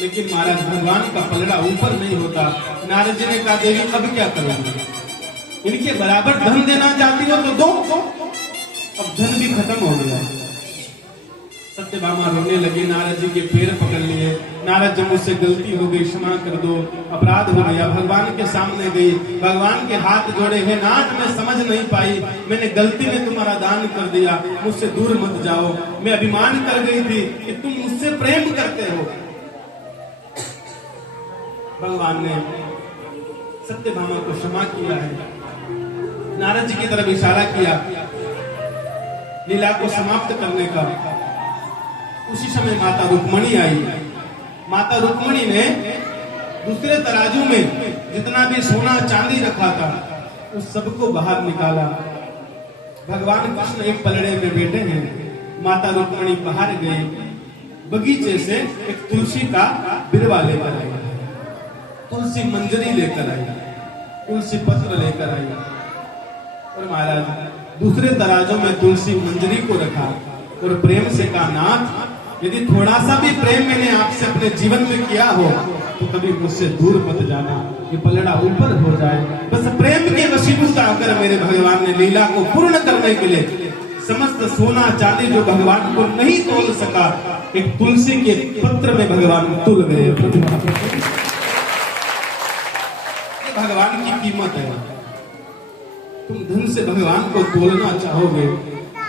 लेकिन महाराज भगवान का पलड़ा ऊपर नहीं होता। नारद जी ने कहा देवी अब क्या करोगे? इनके बराबर धन देना चाहती हो तो दो, अब धन भी खत्म हो गया। सत्यभामा रोने लगी, नारद जी के पैर पकड़ लिए। नारद जी, मुझसे गलती हो गई, क्षमा कर दो, अपराध हो गया। भगवान के सामने गई, भगवान के हाथ जोड़े, हे नाथ मैं समझ नहीं पाई, मैंने गलती में तुम्हारा दान कर दिया, मुझसे दूर मत जाओ। मैं अभिमान कर गई थी कि तुम मुझसे प्रेम करते हो। भगवान ने सत्यभामा को क्षमा किया है। नारद जी की तरफ इशारा किया लीला को समाप्त करने का। उसी समय माता रुक्मणी आई। माता रुक्मणी ने दूसरे तराजू में जितना भी सोना चांदी रखा था उस सबको बाहर निकाला। भगवान कृष्ण एक पलड़े में बैठे हैं। माता रुक्मणी बाहर गई, बगीचे से एक तुलसी का बिरवा लेकर आई, तुलसी मंजरी लेकर आई, तुलसी पत्र लेकर आई। और महाराज दूसरे तराजू में तुलसी मंजरी को रखा और प्रेम से कहा, नाथ यदि थोड़ा सा भी प्रेम मैंने आपसे अपने जीवन में किया हो तो कभी मुझसे दूर मत जाना, ये पलड़ा ऊपर हो जाए। बस प्रेम के वशीभूत आकर मेरे भगवान ने लीला को पूर्ण करने के लिए समस्त सोना चांदी जो भगवान को नहीं तोल सका, एक तुलसी के पत्र में भगवान तुल गए। भगवान की कीमत है। तुम धन से भगवान को तोलना चाहोगे,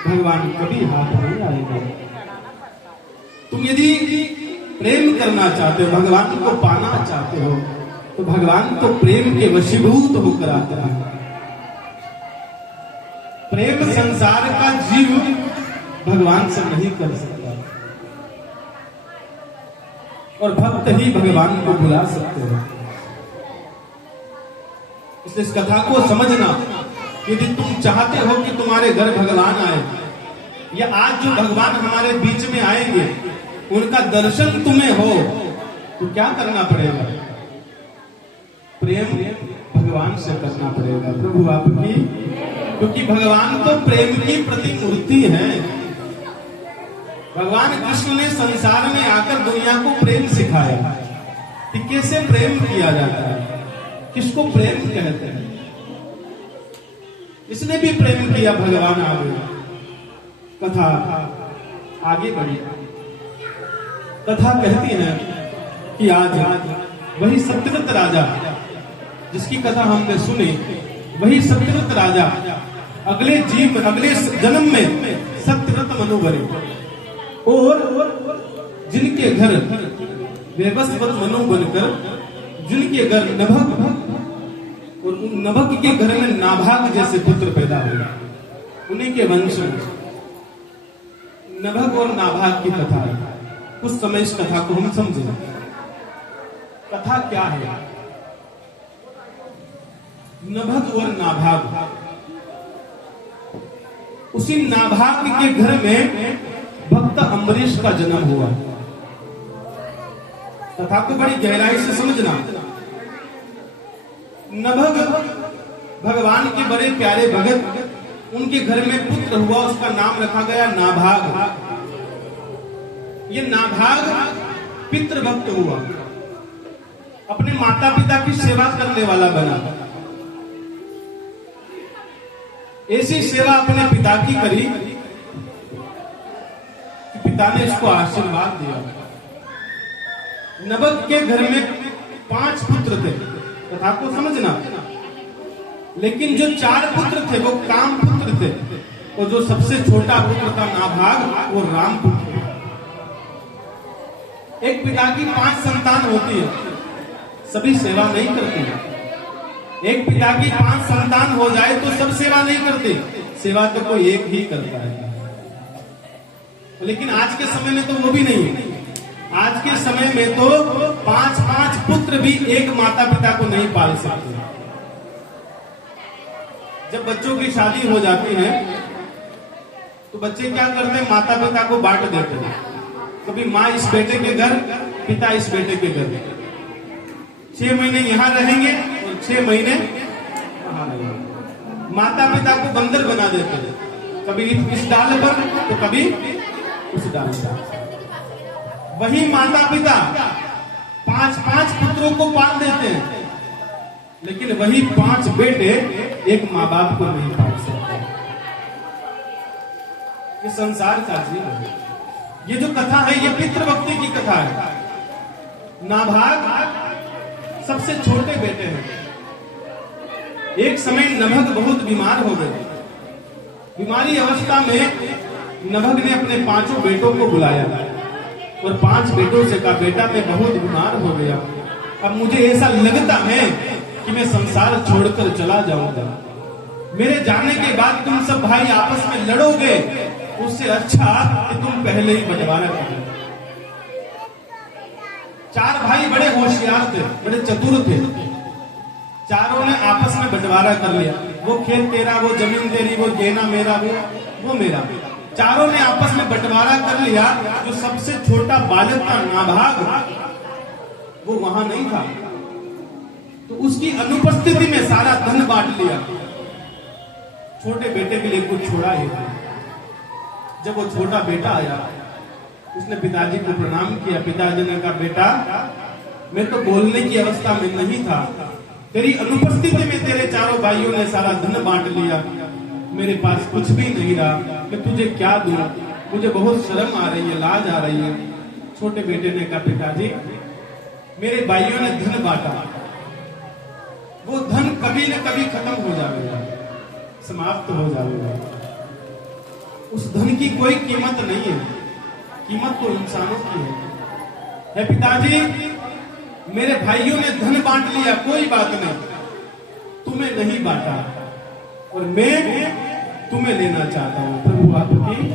भगवान कभी हाथ नहीं आएगा। तुम यदि प्रेम करना चाहते हो, भगवान को पाना चाहते हो, तो भगवान तो प्रेम के वशीभूत होकर आता है। प्रेम संसार का जीव भगवान से नहीं कर सकता, और भक्त ही भगवान को बुला सकते हो। इसलिए इस कथा को समझना, यदि तुम चाहते हो कि तुम्हारे घर भगवान आए, या आज जो भगवान हमारे बीच में आएंगे उनका दर्शन तुम्हें हो, तो क्या करना पड़ेगा? प्रेम भगवान से करना पड़ेगा। प्रभु आपकी, क्योंकि भगवान तो प्रेम की प्रतिमूर्ति है। भगवान कृष्ण ने संसार में आकर दुनिया को प्रेम सिखाया कि कैसे प्रेम किया जाता है, किसको प्रेम कहते हैं। इसने भी प्रेम किया, भगवान आ गए। कथा आगे बढ़ी। कथा कहती है कि आज वही सत्यव्रत राजा जिसकी कथा हमने सुनी, वही सत्यव्रत राजा अगले जन्म में सत्यव्रत मनु बने, और जिनके घर वैवस्वत मनु बनकर जिनके घर नभक, और उन नभक के घर में नाभाग जैसे पुत्र पैदा हुए, उन्हीं के वंश में नभक और नाभाग की कथा है। कुछ समय इस कथा को हम समझें। कथा क्या है? नभक और नाभाग, उसी नाभाग के घर में भक्त अम्बरीश का जन्म हुआ। कथा को बड़ी गहराई से समझना। नभग भगवान के बड़े प्यारे भगत, उनके घर में पुत्र हुआ, उसका नाम रखा गया नाभाग। ये नाभाग पितृभक्त हुआ, अपने माता पिता की सेवा करने वाला बना। ऐसी सेवा अपने पिता की करी कि पिता ने इसको आशीर्वाद दिया। नभग के घर में 5 पुत्र थे, कथा को समझना। लेकिन जो 4 पुत्र थे वो काम पुत्र थे, और जो सबसे छोटा पुत्र था नाभाग, वो राम पुत्र था। एक पिता की 5 संतान होती है, सभी सेवा नहीं करती। एक पिता की 5 संतान हो जाए तो सब सेवा नहीं करते, सेवा तो कोई एक ही करता है। लेकिन आज के समय में तो वो भी नहीं है। आज के समय में तो 5-5 पुत्र भी एक माता पिता को नहीं पाल सकते। जब बच्चों की शादी हो जाती है तो बच्चे क्या करते हैं, माता पिता को बांट देते हैं। कभी माँ इस बेटे के घर, पिता इस बेटे के घर। 6 महीने यहाँ रहेंगे और 6 महीने वहां रहेंगे। माता पिता को बंदर बना देते हैं, कभी इस डाल पर तो कभी उस डाल पर। वही माता पिता 5-5 पुत्रों को पाल देते हैं, लेकिन वही 5 बेटे एक माँ बाप को नहीं पाल सकते। ये संसार का जीवन है। ये जो कथा है ये पितृभक्ति की कथा है। नाभाग सबसे छोटे बेटे हैं। एक समय नभग बहुत बीमार हो गए। बीमारी अवस्था में नभग ने अपने 5 बेटों को बुलाया और 5 बेटों से कहा, बेटा मैं बहुत बीमार हो गया, अब मुझे ऐसा लगता है कि मैं संसार छोड़कर चला जाऊंगा। मेरे जाने के बाद तुम सब भाई आपस में लड़ोगे, उससे अच्छा कि तुम पहले ही बंटवारा कर लो। 4 भाई बड़े होशियार थे, बड़े चतुर थे। चारों ने आपस में बंटवारा कर लिया। वो खेत तेरा, वो जमीन तेरी, वो गेना मेरा, वो मेरा। चारों ने आपस में बंटवारा कर लिया। जो सबसे छोटा बालक था नाभाग, वो वहां नहीं था, तो उसकी अनुपस्थिति में सारा धन बांट लिया। छोटे बेटे के लिए कुछ छोड़ा ही था। जब वो छोटा बेटा आया, उसने पिताजी को प्रणाम किया। पिताजी ने कहा, बेटा मैं तो बोलने की अवस्था में नहीं था, तेरी अनुपस्थिति में तेरे चारों भाइयों ने सारा धन बांट लिया, मेरे पास कुछ भी नहीं रहा, मैं तुझे क्या दूं, मुझे बहुत शर्म आ रही है, लाज आ रही है। छोटे बेटे ने कहा, पिताजी मेरे भाइयों ने धन बांटा, वो धन कभी न कभी खत्म हो जाएगा, समाप्त हो जाएगा। उस धन की कोई कीमत नहीं है, कीमत तो इंसानों की है पिताजी मेरे भाइयों ने धन बांट लिया, कोई बात नहीं, तुम्हें नहीं बांटा और मैं तुम्हें लेना चाहता हूं। प्रभु आपकी,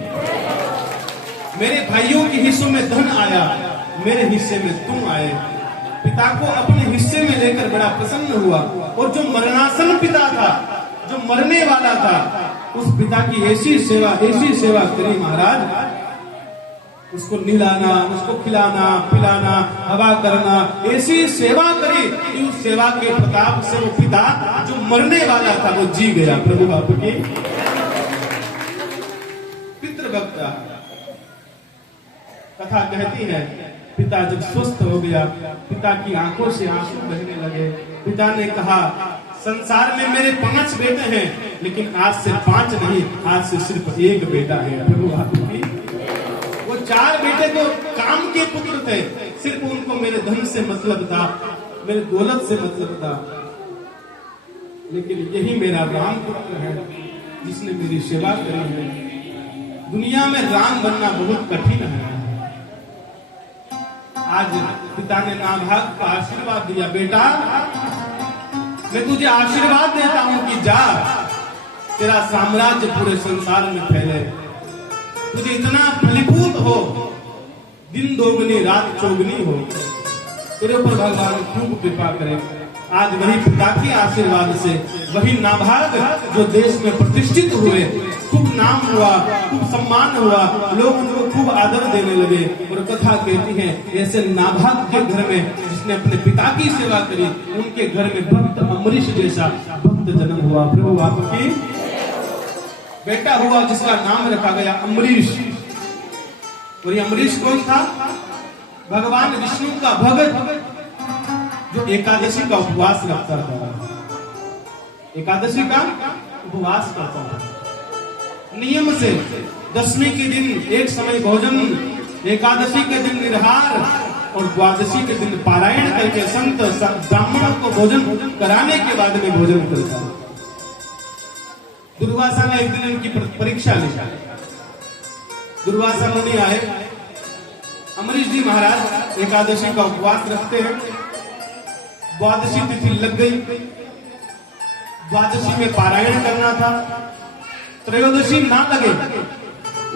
मेरे भाइयों के हिस्सों में धन आया, मेरे हिस्से में तुम आए। पिता को अपने हिस्से में लेकर बड़ा प्रसन्न हुआ। और जो मरणासन पिता था, जो मरने वाला था, उस पिता की ऐसी सेवा करी महाराज। उसको नहलाना, उसको खिलाना पिलाना, हवा करना, ऐसी सेवा करी कि उस सेवा के प्रताप से वो पिता जो मरने वाला था वो जी गया। प्रभु आपकी, पितृभक्त कथा कहती है, पिता जब स्वस्थ हो गया, पिता की आंखों से आंसू बहने लगे। पिता ने कहा, संसार में मेरे 5 बेटे हैं, लेकिन आज से 5 नहीं, आज से सिर्फ 1 बेटा है। प्रभु आपकी, वो 4 बेटे तो काम के पुत्र थे, सिर्फ उनको मेरे धन से मतलब था, मेरे दौलत से मतलब था, लेकिन यही मेरा राम पुत्र है जिसने मेरी सेवा करी है। दुनिया में राम बनना बहुत कठिन है। आज पिता ने नाभाग को आशीर्वाद दिया, बेटा मैं तुझे आशीर्वाद देता हूं कि जा, तेरा साम्राज्य पूरे संसार में फैले, तुझे इतना फलीभूत हो, दिन दोगुनी रात चौगुनी हो, तेरे ऊपर भगवान खूब कृपा करे। आज वही पिता के आशीर्वाद से वही नाभाग जो देश में प्रतिष्ठित हुए, खूब नाम हुआ, खूब सम्मान हुआ, लोग उनको खूब आदर देने लगे। और कथा कहती है, ऐसे नाभाग के घर में जिसने अपने पिता की सेवा करी, उनके घर में भक्त अम्बरीश जैसा भक्त जन्म हुआ। प्रभु आपकी, बेटा हुआ जिसका नाम रखा गया अम्बरीश। और ये अम्बरीश कौन था? भगवान विष्णु का भगत, जो एकादशी का उपवास रखता था, एकादशी का उपवास करता था नियम से। 10वीं के दिन एक समय भोजन, एकादशी के दिन निराहार और द्वादशी के दिन पारायण करके संत ब्राह्मणों को भोजन कराने के बाद में भोजन करता। दुर्वासा ने एक दिन इनकी परीक्षा ली। दुर्वासा मुनि आए, अम्बरीश जी महाराज एकादशी का उपवास रखते हैं, द्वादशी तिथि लग गई, द्वादशी में पारायण करना था, त्रयोदशी ना लगे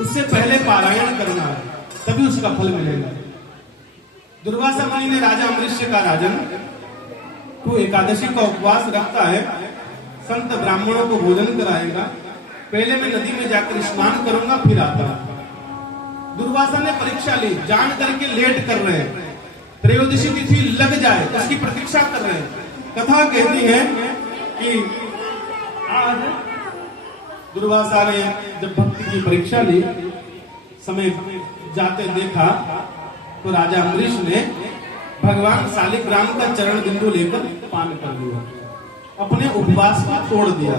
उससे पहले पारायण करना है, तभी उसका फल मिलेगा। दुर्वासा मुनि ने राजा अम्बरीश से कहा, राजन तू एकादशी का उपवास रखता है, संत ब्राह्मणों को भोजन कराएगा, पहले मैं नदी में जाकर स्नान करूंगा फिर आता। दुर्वासा ने परीक्षा ली, जान करके लेट कर रहे हैं, त्रयोदशी तिथि लग जाए उसकी प्रतीक्षा कर रहे हैं। कथा कहती है कि आज दुर्वासा ने जब भक्ति की परीक्षा ली, समय जाते देखा तो राजा अम्बरीश ने भगवान शालिग्राम का चरण बिंदु लेकर पान कर लिया, अपने उपवास को तोड़ दिया।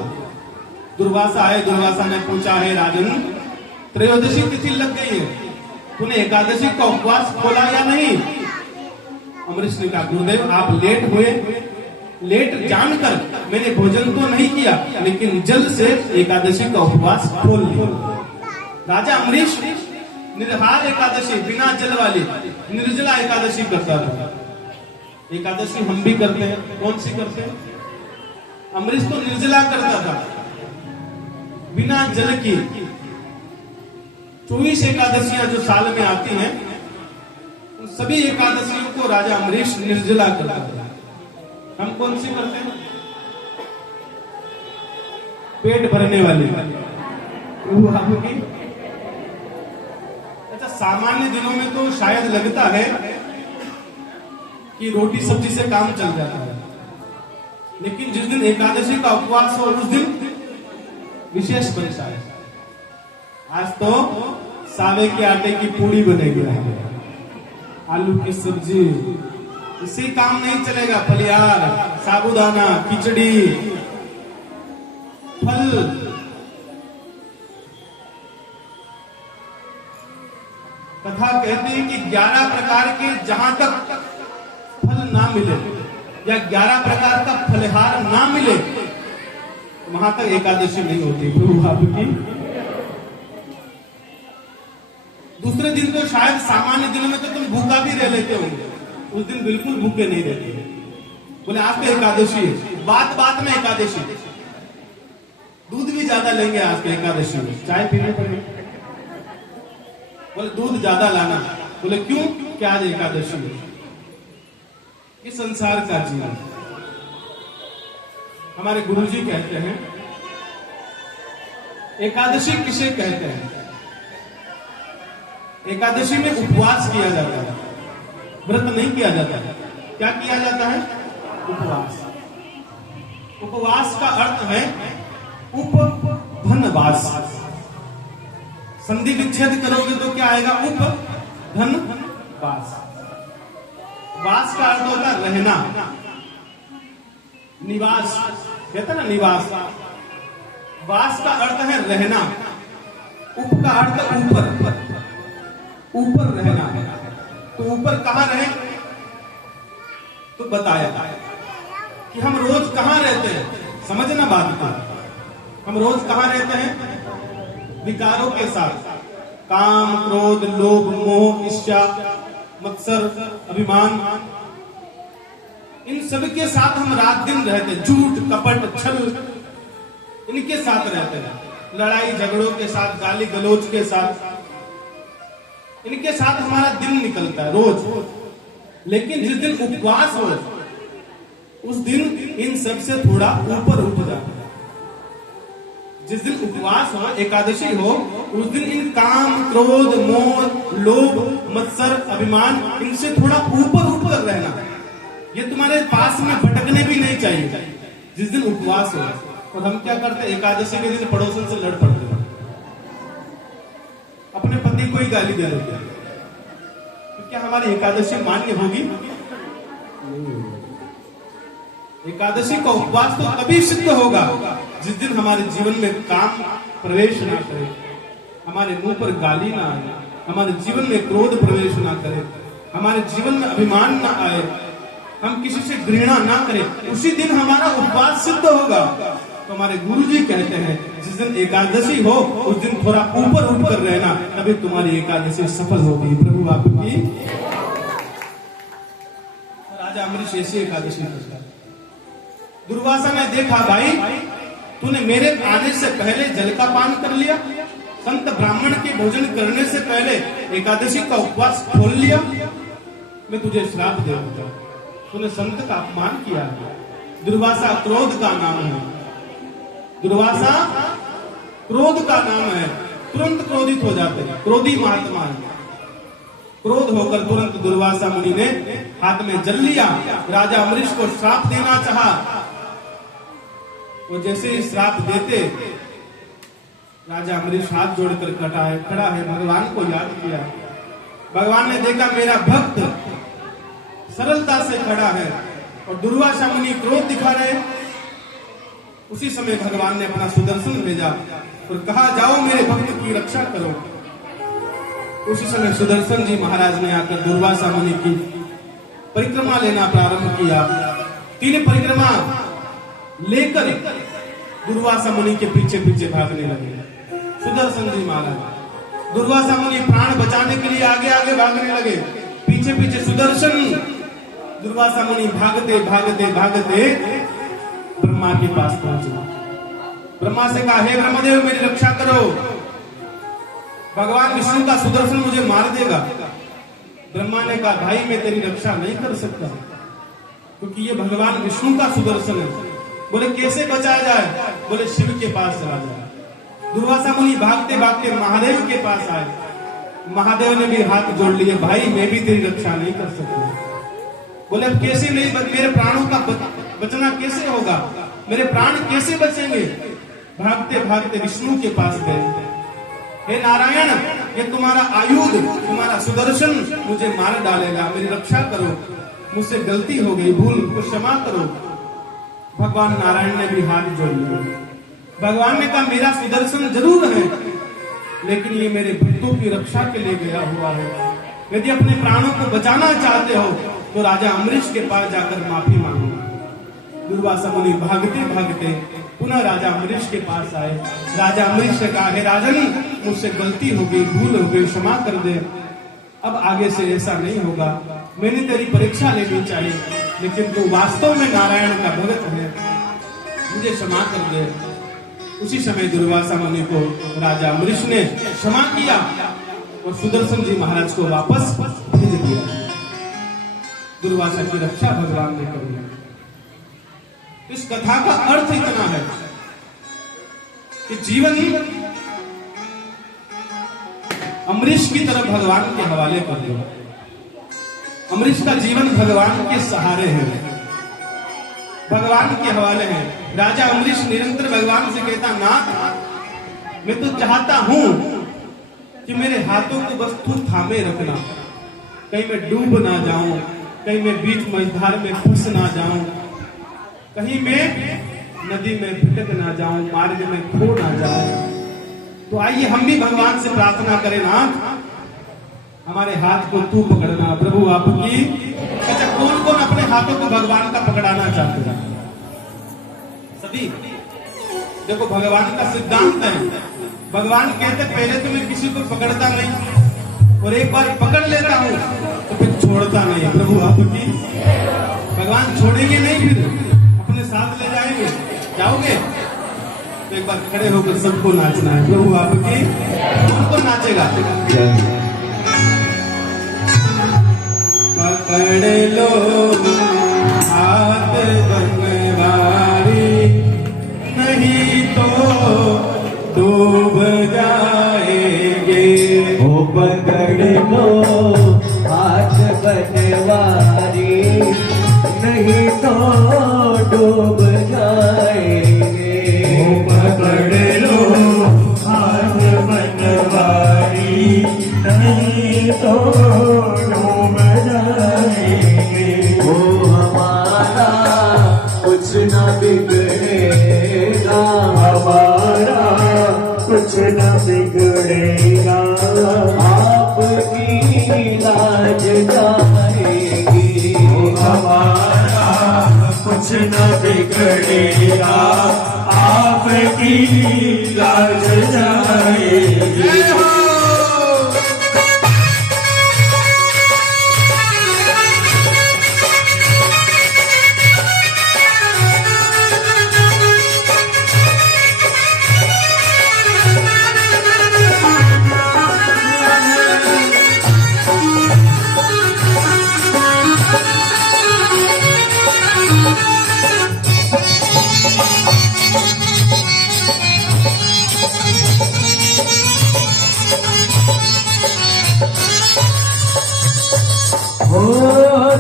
दुर्वासा आए, दुर्वासा ने पूछा, है राजन त्रयोदशी तिथि लग गई है, तूने एकादशी का उपवास खोला या नहीं? अमरीश ने कहा गुरुदेव आप लेट हुए, लेट जानकर मैंने भोजन तो नहीं किया, लेकिन जल से एकादशी का उपवास खोल लिया। राजा अमरीश निर्हार एकादशी, बिना जल वाली निर्जला एकादशी करता था। एकादशी हम भी करते हैं, कौन सी करते हैं? अमरीश तो निर्जला करता था, बिना जल की। 24 एकादशियां जो साल में आती हैं, उन सभी एकादशियों को राजा अमरीश निर्जला करता था। हम कौन सी करते हैं? पेट भरने वाली। आपकी अच्छा, सामान्य दिनों में तो शायद लगता है कि रोटी सब्जी से काम चल जाता है, लेकिन जिस दिन एकादशी का उपवास हो उस दिन विशेष बनता है। आज तो सावे के आटे की पूड़ी बनेगी, आलू की सब्जी, इससे काम नहीं चलेगा। फलियार, साबूदाना, खिचड़ी, फल। कथा कहते हैं कि 11 प्रकार के जहां तक फल ना मिले या 11 प्रकार का फलहार ना मिले, वहां तक एकादशी नहीं होती। प्रभु आपकी। दूसरे दिन तो शायद सामान्य दिनों में तो तुम भूखा भी रह लेते होंगे, उस दिन बिल्कुल भूखे नहीं रहते। बोले आज तो एकादशी है, बात बात में एकादशी, दूध भी ज्यादा लेंगे आज के एकादशी में, चाय पीने पड़ेगी। बोले दूध ज्यादा लाना। बोले क्यों? क्या आज एकादशी है। ये संसार का जीवन। हमारे गुरुजी कहते हैं एकादशी किसे कहते हैं? एकादशी में उपवास किया जाता है, व्रत नहीं किया जाता है। क्या किया जाता है? उपवास। उपवास का अर्थ है उपधनवास। संधि विच्छेद करोगे तो क्या आएगा? उपधनवास। वास का अर्थ होता है रहना, निवास कहते ना, निवास। वास का अर्थ है रहना, उप का अर्थ ऊपर, ऊपर रहना। तो ऊपर कहां रहे? तो बताया कि हम रोज कहां रहते हैं। समझना बात को, हम रोज कहां रहते हैं? विकारों के साथ, काम, क्रोध, लोभ, मोह, ईर्ष्या, मत्सर, अभिमान, इन सब के साथ हम रात दिन रहते हैं। झूठ, कपट, छल, इनके साथ रहते हैं। लड़ाई झगड़ों के साथ, गाली गलौज के साथ, इनके साथ हमारा दिन निकलता है रोज। लेकिन जिस दिन उपवास हो उस दिन इन सब से थोड़ा ऊपर उठ जाता है। जिस दिन उपवास हो, एकादशी हो, उस दिन इन काम, क्रोध, मोह, लोभ, मत्सर, अभिमान, इनसे थोड़ा ऊपर ऊपर रहना। ये तुम्हारे पास में भटकने भी नहीं चाहिए जिस दिन उपवास हो। और हम क्या करते हैं? एकादशी के दिन पड़ोसन से लड़ पड़ते हैं, अपने पति को ही गाली दे देते हैं। तो क्या हमारी एकादशी मान्य होगी? एकादशी का उपवास तो तभी सिद्ध होगा जिस दिन हमारे जीवन में काम प्रवेश ना करे, हमारे मुंह पर गाली ना आए, हमारे जीवन में क्रोध प्रवेश ना करे, हमारे जीवन में अभिमान ना आए, हम किसी से घृणा ना करें। उसी दिन हमारा उपवास सिद्ध होगा। तो हमारे गुरुजी कहते हैं जिस दिन एकादशी हो उस दिन थोड़ा ऊपर उठ कर रहना, तभी तुम्हारी एकादशी सफल होगी। प्रभु आपकी। राजा अमरीश ऐसी एकादशी करता है। दुर्वासा ने देखा, भाई तूने मेरे आने से पहले जल का पान कर लिया, संत ब्राह्मण के भोजन करने से पहले एकादशी का उपवास खोल लिया, मैं तुझे श्राप दे दूंगा। तूने संत का अपमान किया। दुर्वासा क्रोध का नाम है, दुर्वासा क्रोध का नाम है। तुरंत क्रोधित हो जाते हैं, क्रोधी महात्मा है। क्रोध होकर तुरंत दुर्वासा मुनि ने हाथ में जल लिया, राजा अमरीश को श्राप देना चाहा। वो जैसे ही श्राप देते, राजा अमरीश हाथ जोड़कर खड़ा है, भगवान को याद किया। भगवान ने देखा मेरा भक्त सरलता से खड़ा है और दुर्वासा मुनि क्रोध दिखा रहे। उसी समय भगवान ने अपना सुदर्शन भेजा और कहा, जाओ मेरे भक्त की रक्षा करो। उसी समय सुदर्शन जी महाराज ने आकर दुर्वासा मुनि की परिक्रमा लेना प्रारंभ किया। 3 परिक्रमा लेकर दुर्वासा मुनि के पीछे पीछे भागने लगे सुदर्शन जी महाराज। दुर्वासा मुनि प्राण बचाने के लिए आगे आगे भागने लगे, पीछे पीछे सुदर्शन। दुर्वासा मुनि भागते भागते भागते ब्रह्मा के पास पहुंचे। ब्रह्मा से कहा, हे ब्रह्मदेव मेरी रक्षा करो, भगवान विष्णु का सुदर्शन मुझे मार देगा। ब्रह्मा ने कहा, भाई मैं तेरी रक्षा नहीं कर सकता क्योंकि ये भगवान विष्णु का सुदर्शन है। बोले कैसे बचाया जाए? बोले शिव के पास चला जाए। दुर्वासा मुनि भागते भागते महादेव के पास आए। महादेव ने भी हाथ जोड़ लिए, भाई मैं भी तेरी रक्षा नहीं कर सकता। बोले अब कैसे नहीं, मेरे प्राणों का बचना कैसे होगा, मेरे प्राण कैसे बचेंगे? भागते भागते विष्णु के पास गए। हे नारायण, ये तुम्हारा आयुध, तुम्हारा सुदर्शन मुझे मार डालेगा, मेरी रक्षा करो, मुझसे गलती हो गई, भूल को क्षमा करो। भगवान नारायण ने भी हाथ जोड़ लिया। भगवान ने कहा, मेरा सुदर्शन जरूर है लेकिन ये मेरे भक्तों की रक्षा के लिए गया हुआ है। यदि अपने प्राणों को बचाना चाहते हो तो राजा अम्बरीश के पास जाकर माफी मांगो। दुर्वासा मुनि भागते भागते पुनः राजा अम्बरीश के पास आए। राजा अम्बरीश से कहा, हे राजन, मुझसे गलती हो गई, भूल हो गई, क्षमा कर दे, अब आगे से ऐसा नहीं होगा। मैंने तेरी परीक्षा लेनी चाहिए लेकिन तू वास्तव में नारायण का भक्त है, मुझे क्षमा कर दे। उसी समय दुर्वासा मुनि को राजा अम्बरीश ने क्षमा किया और सुदर्शन जी महाराज को वापस भेज दिया। दुर्वासा की रक्षा भगवान ने कर ली। इस कथा का अर्थ इतना है कि जीवन अम्बरीश की तरफ भगवान के हवाले कर दो। अम्बरीश का जीवन भगवान के सहारे है, भगवान के हवाले है। राजा अम्बरीश निरंतर भगवान से कहता, नाथ मैं तो चाहता हूं कि मेरे हाथों को बस तू थामे रखना, कहीं मैं डूब ना जाऊं, कहीं मैं बीच मझधार में फंस ना जाऊं, कहीं मैं नदी में भटक ना जाऊं, मार्ग में खो ना जाऊं। तो आइए हम भी भगवान से प्रार्थना करें, नाथ हमारे हाथ को तू पकड़ना। प्रभु आपकी। अच्छा, कौन कौन अपने हाथों को भगवान का पकड़ाना चाहते हैं? सभी। देखो भगवान का सिद्धांत है, भगवान कहते पहले तो मैं किसी को पकड़ता नहीं और एक बार पकड़ लेता हूं तो फिर छोड़ता नहीं। प्रभु आपकी। भगवान छोड़ेंगे नहीं, फिर अपने साथ ले जाएंगे। जाओगे तो एक बार खड़े होकर सबको नाचना है। प्रभु आपकी। सबको नाचेगा। पकड़ लो हाथ बनवारी, नहीं तो डूब जाएंगे। ओ पकड़ लो हाथ बनवारी, नहीं तो डूब जाएंगे। ओ पकड़ लो हाथ बनवारी, नहीं तो डूब जाएंगे। ओ हमारा कुछ न बिगड़ेगा, हमारा कुछ न बिगड़ेगा, आपकी लाज जाएगी। हमारा कुछ न बिगड़ेगा, आपकी लाज जाएगी।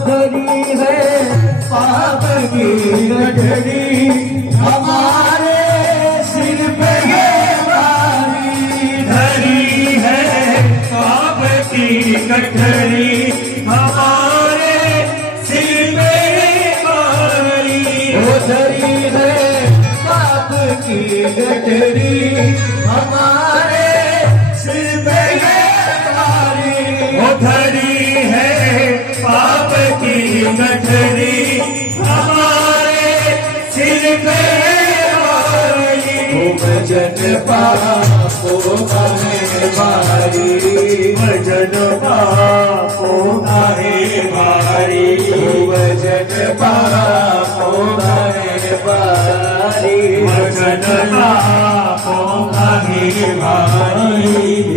धरी है पाप की गठरी, हमारे सिर पे ये भारी। धरी है पाप की गठरी, हमारे सिर पे ये भारी। वो धरी है पाप की गठरी, हमारे सिर पे ये भारी। धरी है पाप की गठरी हमारे सिर पे आई। भजन पापों काहे भारी, भजन पापों काहे भारी, भजन पापों काहे भारी, भजन पापों काहे भारी।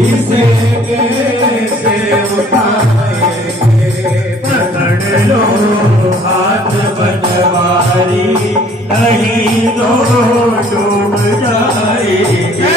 इसे कैसे उठाएंगे, पकड़ लो हाथ बनवारी, नहीं तो डूब जाएंगे।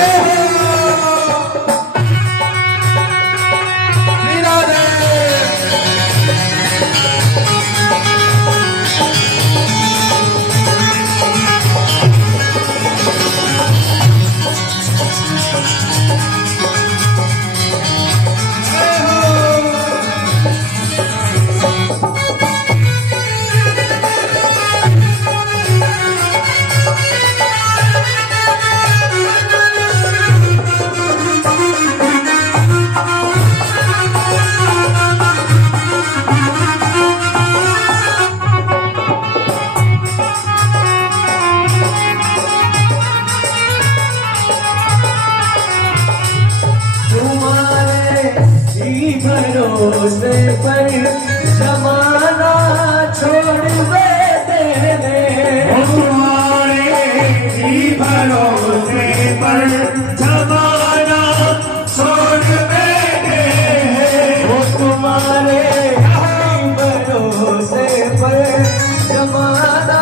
भरोसे पर जमाना छोड़ देने, तुम्हारे ही भरोसे पर जमाना छोड़ बैठे हैं। वो तुम्हारे ही भरोसे पर जमाना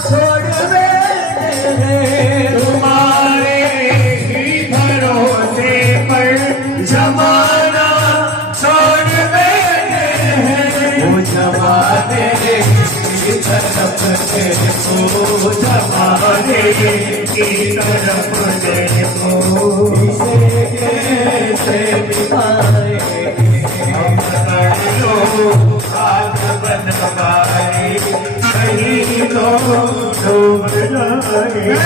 छोड़ देने, तुम्हारे ही भरोसे पर जमाना छोड़ बैठे हैं। वो जमाने की तरफ देखो, जमाने की तरफ देखो, इसे कैसे मिटाएंगे, हम पकड़ लो हाथ बनवाए, कहीं तो डूब जाएंगे।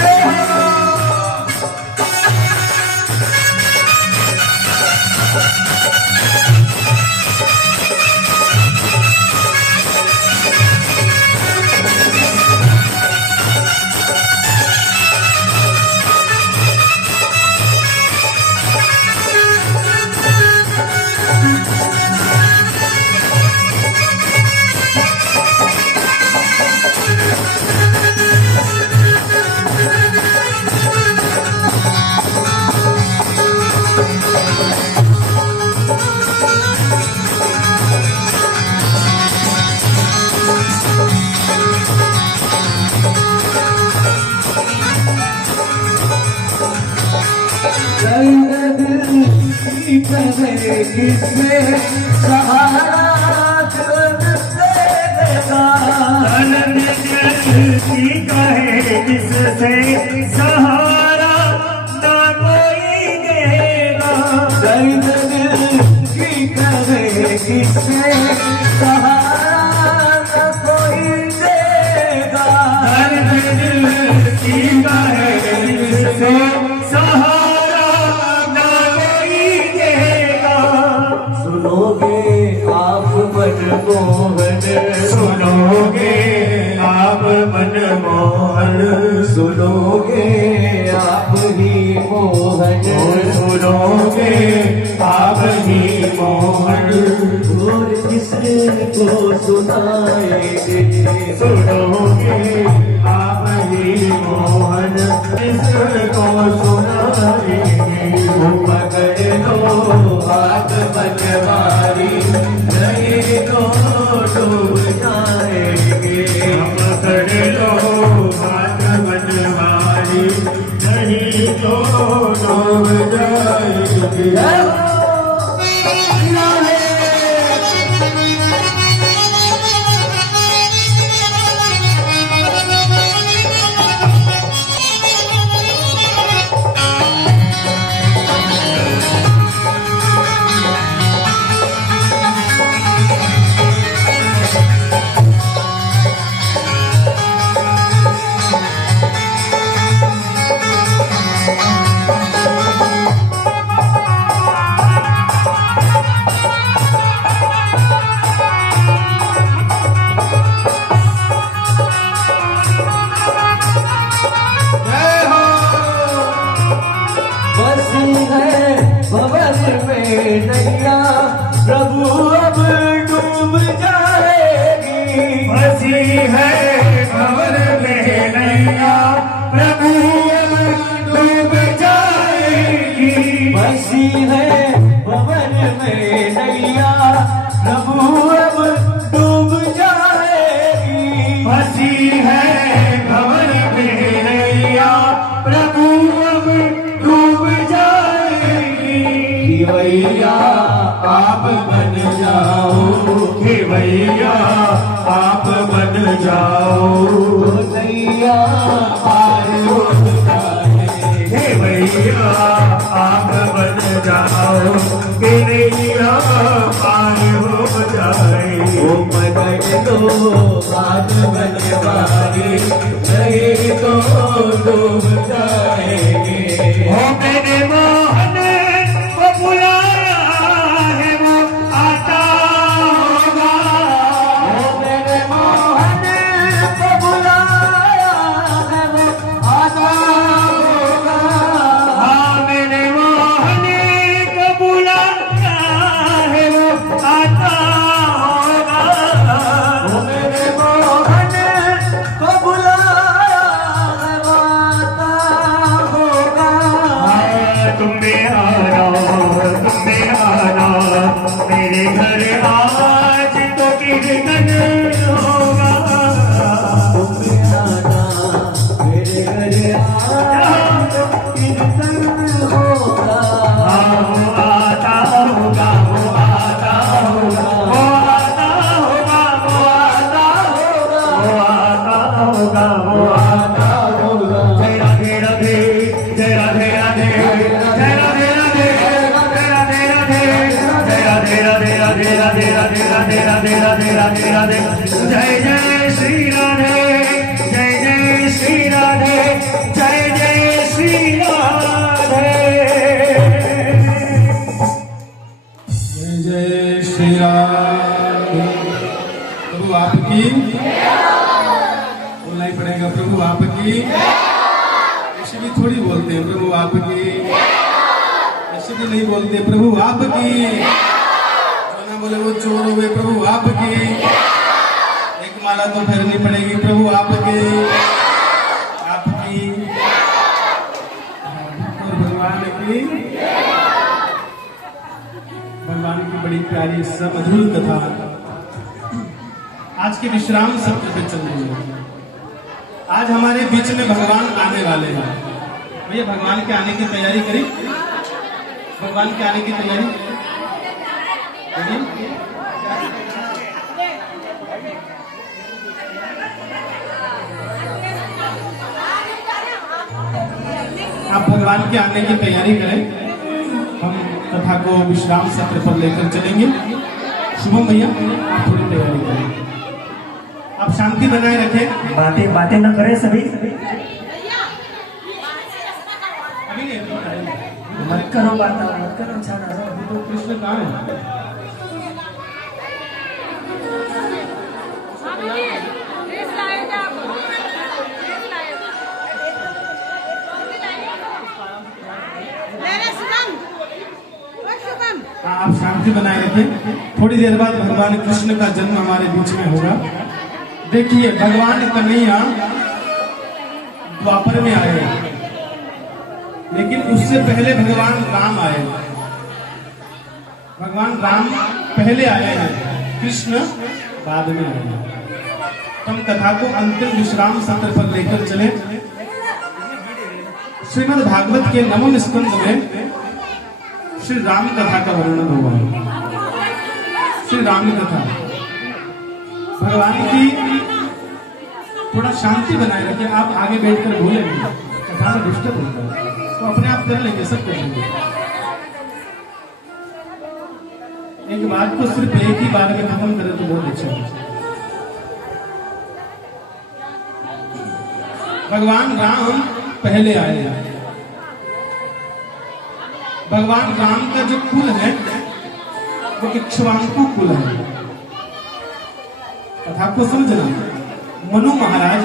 किसने सहारा देगा, की कहे जिससे सहारा ना कोई देगा। दर्द दिल की कहे किसने सहारा न कोई देगा, दर्द दिल की कहे जिससे सहारा ना कोई देगा। सुनोगे आप मनमोहन, सुनोगे आप मनमोहन, सुनोगे आप ही मोहन, सुनोगे आप ही मोहन। और किसको सुनाएंगे, सुनोगे आप ही मोहन, किसको सुनाएंगे। पकड़ लो हाथ बनवारी, नहीं तो डूब जाएंगे। पकड़ लो हाथ बनवारी, नहीं तो डूब जाएंगे। आप बन जाओ नैया पार हो जाए हे भैया आप बन जाओ कि नैया पार हो जाए ओ पकड़ लो हाथ बनवारी नहीं तो डूब जाएंगे ओ मैंने मोहन को बुलाया है वो आता होगा ओ मेरे मोहन को बुलाया है वो आता होगा हाँ मैंने मोहन को बुलाया है वो आता होगा ओ मेरे मोहन को बुलाया है वो आता होगा तुम में आना मेरे घर आज तो कीर्तन होगा तुम आना मेरे घर आज कीर्तन होगा वो आता होगा वो आता होगा वो आता होगा वो आता होगा वो आता होगा वो आता होगा जय राधे राधे जय राधे राधे जय राधे राधे जय राधे राधे जय राधे राधे राधे राधे राधे राधे राधे राधे राधे जय जय श्री राधे जय जय श्री राधे जय जय श्री राधे जय जय श्री राम। प्रभु आपकी बोलना ही पड़ेगा। प्रभु आपकी ऐसे भी थोड़ी बोलते हैं प्रभु आपकी, ऐसे भी नहीं बोलते प्रभु आपकी। जो ना बोले वो चोर हुए। प्रभु आपकी एक माला तो फेरनी पड़ेगी। प्रभु आपकी आपकी और भगवान की भगवान की बड़ी प्यारी मधुर कथा आज के विश्राम सत्र पे चल रही है। आज हमारे बीच में भगवान आने वाले हैं। भैया भगवान के आने की तैयारी करी। भगवान के आने की तैयारी करी। आप भगवान के आने की तैयारी करें। हम कथा को विश्राम सत्र पर लेकर चलेंगे। शुभम भैया आप थोड़ी तैयारी करें। आप शांति बनाए रखें। बातें न करें सभी अभी नहीं, मत करो बात मत करो छाना अभी तो कृष्ण कहाँ है? हाँ, आप शांति बनाए रखें। थोड़ी देर बाद भगवान कृष्ण का जन्म हमारे बीच में होगा। देखिए भगवान कन्हैया द्वापर में आए, लेकिन उससे पहले भगवान राम आए। भगवान राम पहले आए हैं, कृष्ण बाद में आए हैं। तो हम कथा को अंतिम विश्राम सत्र पर लेकर चले। श्रीमद् भागवत के नवम स्कंद में श्री राम कथा का वर्णन हुआ। श्री राम कथा भगवान की थोड़ा शांति बनाए रखिए। आप आगे बैठकर बोलेंगे, कथा में डिस्टर्ब होता है, तो अपने आप कर लेंगे, सब कर लेंगे। एक बात को सिर्फ एक ही बार में खत्म करें तो बहुत अच्छा है। भगवान राम पहले आए हैं। भगवान राम का जो कुल है वो इक्ष्वाकु कुल है। कथा को समझना। मनु महाराज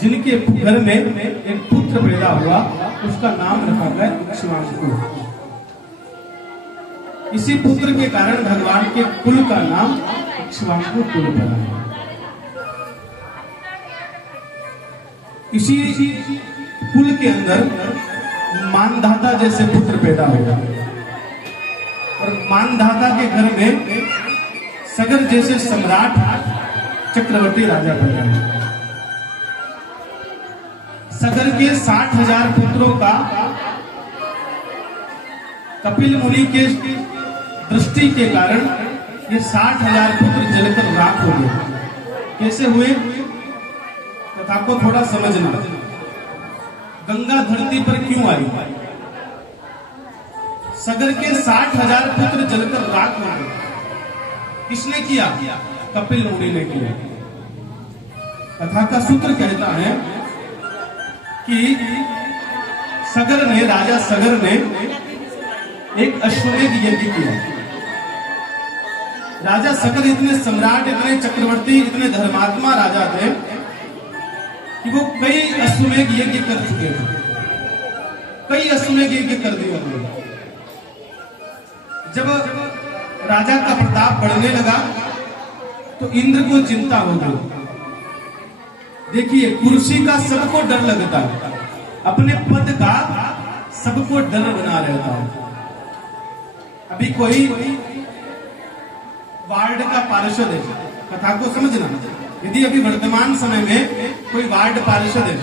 जिनके घर में एक पुत्र पैदा हुआ, उसका नाम रखा गया इक्ष्वाकु। इसी पुत्र के कारण भगवान के कुल का नाम इक्ष्वाकु कुल पड़ा है। इसी कुल के अंदर मानधाता जैसे पुत्र पैदा हुआ और मानधाता के घर में सगर जैसे सम्राट चक्रवर्ती राजा पैदा हुआ। सगर के 60,000 पुत्रों का कपिल मुनि के दृष्टि के कारण ये 60,000 पुत्र जलकर राख हो गए। कैसे हुए? कथा को थोड़ा समझना। गंगा धरती पर क्यों आई? सगर के 60,000 पुत्र जलकर राख हो गए। किसने किया? कपिल मुनि ने किया। कथा का सूत्र कहता है कि सगर ने, राजा सगर ने एक अश्वमेध यज्ञ किया। राजा सगर इतने सम्राट, इतने चक्रवर्ती, इतने धर्मात्मा राजा थे कि वो कई अश्वमेध यज्ञ कर चुके थे। कई अश्वमेध यज्ञ कर दिए उन्होंने। जब राजा का प्रताप बढ़ने लगा तो इंद्र को चिंता हो गई। देखिए, कुर्सी का सबको डर लगता है, अपने पद का सबको डर बना रहता है। अभी कोई वार्ड का पार्षद है, कथा को समझना। यदि अभी वर्तमान समय में कोई वार्ड पार्षद है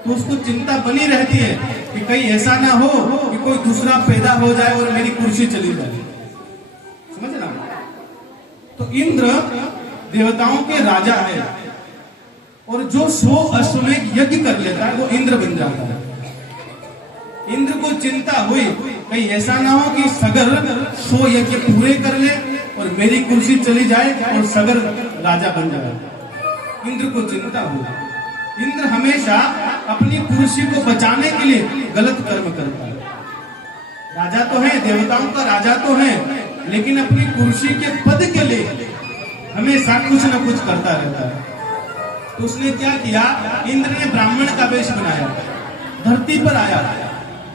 तो उसको चिंता बनी रहती है कि कहीं ऐसा ना हो कि कोई दूसरा पैदा हो जाए और मेरी कुर्सी चली जाए। समझना। तो इंद्र देवताओं के राजा है और जो 100 अश्वमेध यज्ञ कर लेता है वो इंद्र बन जाता है। इंद्र को चिंता हुई कहीं ऐसा ना हो कि सगर 100 यज्ञ पूरे कर ले और मेरी कुर्सी चली जाए और सगर राजा बन जाए। इंद्र को चिंता हुई। इंद्र हमेशा अपनी कुर्सी को बचाने के लिए गलत कर्म करता है। राजा तो है, देवताओं का राजा तो है, लेकिन अपनी कुर्सी के पद के लिए हमेशा कुछ न कुछ करता रहता है। तो उसने क्या किया? इंद्र ने ब्राह्मण का वेश बनाया, धरती पर आया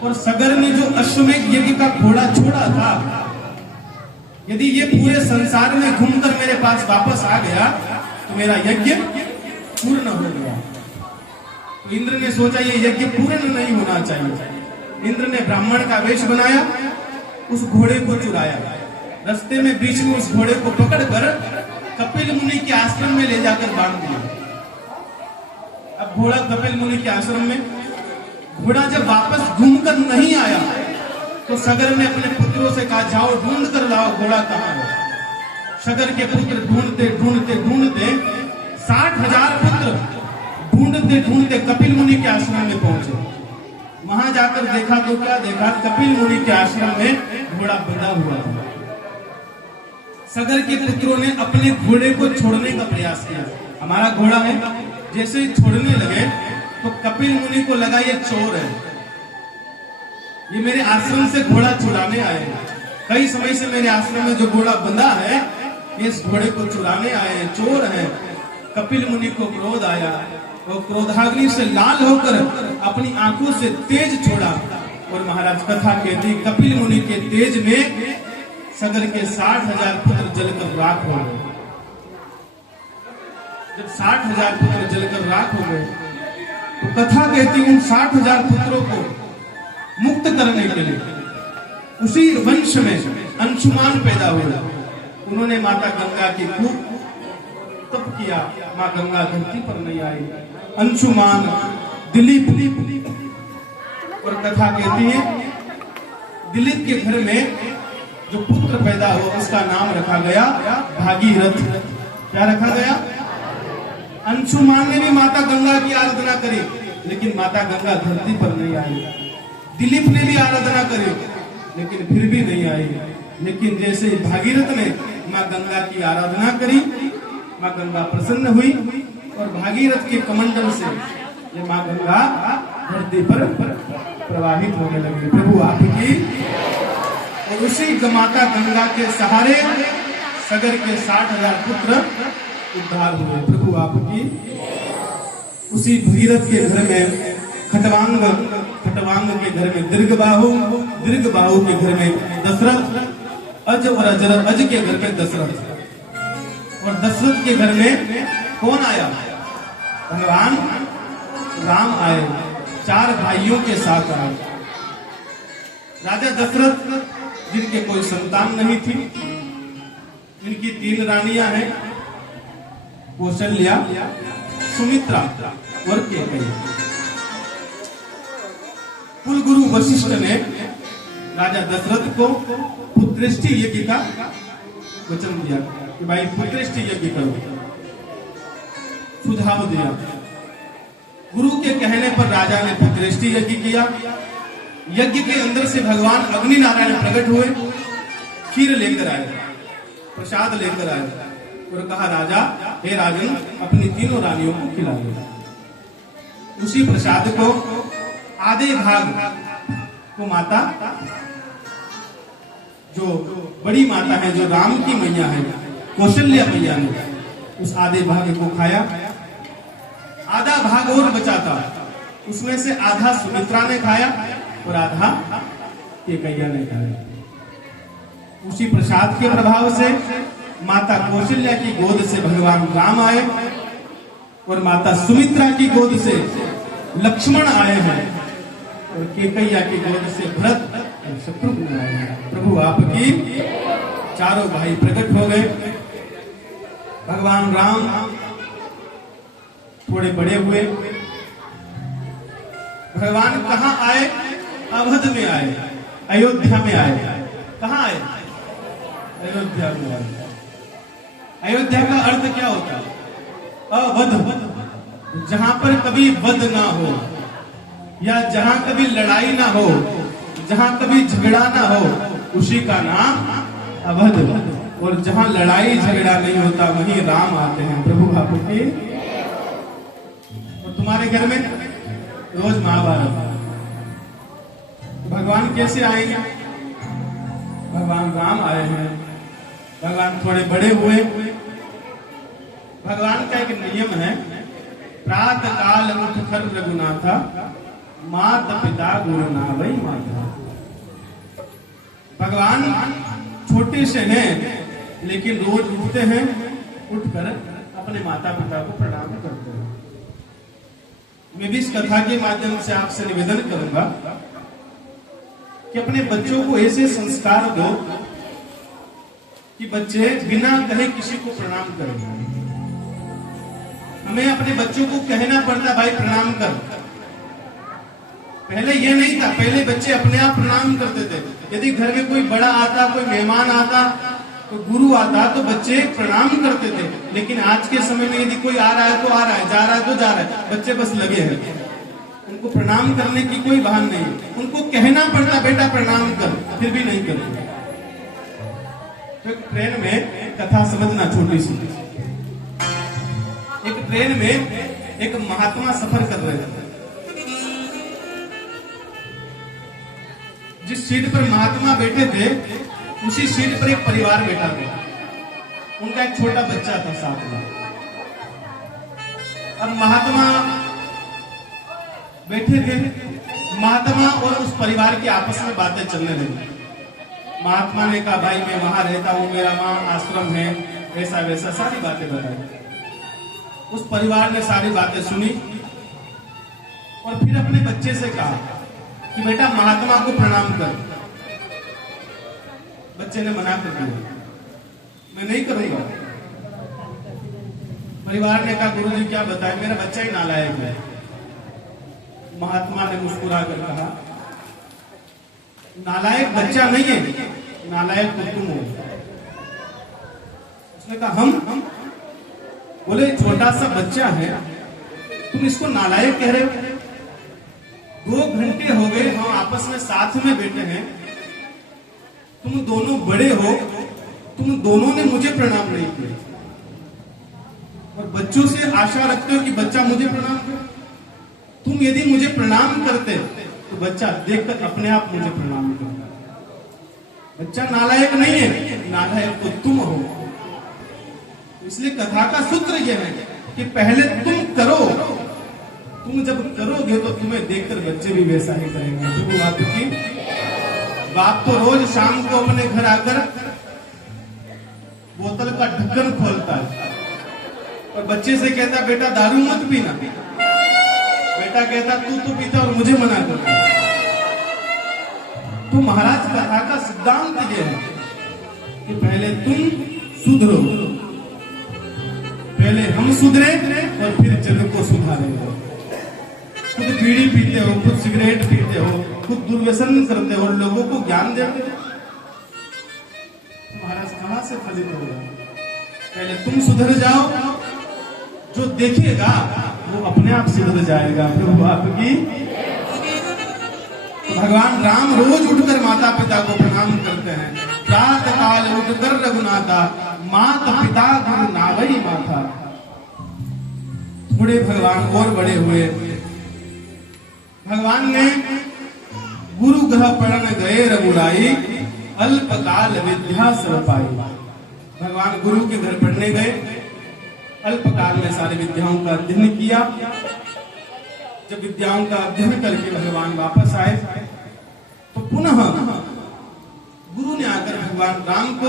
और सगर ने जो अश्वमेध यज्ञ का घोड़ा छोड़ा था, यदि ये पूरे संसार में घूमकर मेरे पास वापस आ गया तो मेरा यज्ञ पूर्ण हो गया। तो इंद्र ने सोचा ये यज्ञ पूर्ण नहीं होना चाहिए। इंद्र ने ब्राह्मण का वेश बनाया, उस घोड़े को चुराया, रास्ते में बीच में उस घोड़े को पकड़कर कपिल मुनि के आश्रम में ले जाकर बांध दिया। अब घोड़ा कपिल मुनि के आश्रम में, घोड़ा जब वापस घूमकर नहीं आया तो सगर ने अपने पुत्रों से कहा जाओ ढूंढ कर लाओ घोड़ा कहाँ है। सगर के पुत्र ढूंढते ढूंढते ढूंढते 60,000 पुत्र ढूंढते ढूंढते कपिल मुनि के आश्रम में पहुंचे। वहां जाकर देखा तो क्या देखा? कपिल मुनि के आश्रम में घोड़ा बंधा हुआ था। सगर के पुत्रों ने अपने घोड़े को छोड़ने का प्रयास किया। हमारा घोड़ा है, जैसे ही छोड़ने लगे तो कपिल मुनि को लगा ये चोर है, ये मेरे आश्रम से घोड़ा चुराने आए हैं। कई समय से मेरे आश्रम में जो घोड़ा बंधा है ये इस घोड़े को चुराने आए हैं, चोर हैं। कपिल मुनि को क्रोध आया, वो क्रोधाग्नि से लाल होकर अपनी आंखों से तेज छोड़ा और महाराज कथा कहती कपिल मुनि के तेज में सगर के 60,000 पुत्र जलकर राख हो गए। जब 60,000 पुत्र जलकर राख हो गए तो कथा कहती उन 60,000 पुत्रों को मुक्त करने के लिए उसी वंश में अंशुमान पैदा हुआ। उन्होंने माता गंगा की खूब तप किया, माँ गंगा धरती पर नहीं आई। अंशुमान, दिलीप, और कथा कहती है दिलीप के घर में जो पुत्र पैदा हुआ उसका नाम रखा गया भागीरथ। क्या रखा गया? अंशुमान ने भी माता गंगा की आराधना करी, लेकिन माता गंगा धरती पर नहीं आई। दिलीप ने भी आराधना करी, लेकिन फिर भी नहीं आई। लेकिन जैसे ही भागीरथ ने माँ गंगा की आराधना करी, माँ गंगा प्रसन्न हुई और भागीरथ के कमंडल से ये माँ गंगा धरती पर प्रवाहित होने लगी। प्रभु आपकी और उसी माता गंगा के सहारे सगर के 60,000 पुत्र उद्धार हुए। प्रभु आपकी। उसी भगीरथ के घर में खटवांग, खटवांग के घर में दीर्घबाहु, दीर्घबाहु के घर में दशरथ, अज और अजर, अज के घर में दशरथ, और दशरथ के घर में कौन आया? भगवान राम आए, 4 भाइयों के साथ आए। राजा दशरथ जिनके कोई संतान नहीं थी, इनकी 3 रानियां हैं, कौशल्या, सुमित्रा और कैकेयी। कुलगुरु वशिष्ठ ने राजा दशरथ को पुत्रेष्टि यज्ञ का वचन दिया कि भाई पुत्रेष्टि यज्ञ करो, सुझाव दिया। गुरु के कहने पर राजा ने पुत्रेष्टि यज्ञ किया। यज्ञ के अंदर से भगवान अग्नि नारायण प्रकट हुए, खीर लेकर आए, प्रसाद लेकर आए और कहा राजा, हे राजन, अपनी तीनों रानियों को खिला दो। उसी प्रसाद को आधे भाग को माता, जो बड़ी माता है, जो राम की मैया है, कौशल्या मैया ने उस आधे भाग को खाया। आधा भाग और बचा था, उसमें से आधा सुमित्रा ने खाया और आधा केकैया ने खाया। उसी प्रसाद के प्रभाव से माता कौशल्या की गोद से भगवान राम आए और माता सुमित्रा की गोद से लक्ष्मण आए हैं और केकैया की गोद से भरत और शत्रुघ्न आए हैं। प्रभु आपकी चारों भाई प्रकट हो गए। भगवान राम थोड़े बड़े हुए। भगवान कहाँ आए? अवध में आए, अयोध्या में आए। कहाँ आए? अयोध्या में आए। अयोध्या का अर्थ क्या होता है? अवध, जहां पर कभी वध ना हो, या जहां कभी लड़ाई ना हो, जहां कभी झगड़ा ना हो, उसी का नाम अवध। और जहां लड़ाई झगड़ा नहीं होता वहीं राम आते हैं। प्रभु आपकी। और तुम्हारे घर में रोज महाभारत, भगवान कैसे आएंगे? भगवान राम आए हैं। भगवान थोड़े बड़े हुए। भगवान का एक नियम है, प्रातः काल उठकर रघुनाथा, माता पिता गुरु नावै माता। भगवान छोटे से हैं, लेकिन रोज उठते हैं, उठकर अपने माता पिता को प्रणाम करते हैं। मैं भी इस कथा के माध्यम से आपसे निवेदन करूंगा कि अपने बच्चों को ऐसे संस्कार दो कि बच्चे बिना कहे किसी को प्रणाम करें। हमें अपने बच्चों को कहना पड़ता, भाई प्रणाम कर। पहले ये नहीं था, पहले बच्चे अपने आप प्रणाम करते थे। यदि घर में कोई बड़ा आता, कोई मेहमान आता, कोई गुरु आता, तो बच्चे प्रणाम करते थे। लेकिन आज के समय में यदि कोई आ रहा है तो आ रहा है, जा रहा है तो जा रहा है, बच्चे बस लगे हैं। उनको प्रणाम करने की कोई बहाना नहीं। उनको कहना पड़ता, बेटा प्रणाम कर, फिर भी नहीं करते। तो एक ट्रेन में कथा समझना छोटी सी। एक ट्रेन में एक महात्मा सफर कर रहे थे। जिस सीट पर महात्मा बैठे थे, उसी सीट पर एक परिवार बैठा था। उनका एक छोटा बच्चा था साथ में। अब महात्मा बैठे थे। महात्मा और उस परिवार की आपस में बातें चलने लगी। महात्मा ने कहा, भाई मैं वहां रहता हूं, मेरा वहां आश्रम है, ऐसा वैसा सारी बातें बताई। उस परिवार ने सारी बातें सुनी और फिर अपने बच्चे से कहा कि बेटा महात्मा को प्रणाम कर। बच्चे ने मना कर दिया, मैं नहीं करूंगा। परिवार ने कहा, गुरुजी क्या बताए, मेरा बच्चा ही नालायक है। महात्मा ने मुस्कुरा कर कहा, नालायक बच्चा नहीं है, नालायक तो तुम हो। उसने कहा हम? बोले छोटा सा बच्चा है, तुम इसको नालायक कह रहे हो? 2 घंटे हो गए हम आपस में साथ में बैठे हैं, तुम दोनों बड़े हो, तुम दोनों ने मुझे प्रणाम नहीं किया और बच्चों से आशा रखते हो कि बच्चा मुझे प्रणाम करे। तुम यदि मुझे प्रणाम करते तो बच्चा देखकर अपने आप मुझे प्रणाम करता। बच्चा नालायक नहीं है, नालायक तो तुम हो। इसलिए कथा का सूत्र यह है कि पहले तुम करो। तुम जब करोगे तो तुम्हें देखकर बच्चे भी वैसा ही करेंगे। तो बात की बाप तो रोज शाम को अपने घर आकर बोतल का ढक्कन खोलता है और बच्चे से कहता, बेटा दारू मत पीना। बेटा कहता, तू तो पीता और मुझे मना करता। तो महाराज कथा का सिद्धांत यह है कि पहले तुम सुधरो, पहले हम सुधरे और फिर जग को सुधारेंगे। खुद बीड़ी पीते हो, खुद सिगरेट पीते हो, खुद दुर्व्यसन करते हो और लोगों को ज्ञान देते हो। महाराज कहाँ से फलित होगा? पहले तुम सुधर जाओ, जो देखेगा वो अपने आप सुधर जाएगा। प्रभु आपकी। तो भगवान राम रोज उठकर माता पिता को प्रणाम करते हैं। प्रातः काल उठकर रघुनाथा, माता पिता गुरु नावई माथा। थोड़े भगवान और बड़े हुए, भगवान ने गुरु ग्रह पढ़न गए रघुराई, अल्पकाल विद्या सब पाई। भगवान गुरु के घर पढ़ने गए, अल्पकाल में सारी विद्याओं का अध्ययन किया। जब विद्याओं का अध्ययन करके भगवान वापस आए तो पुनः गुरु ने आकर भगवान राम को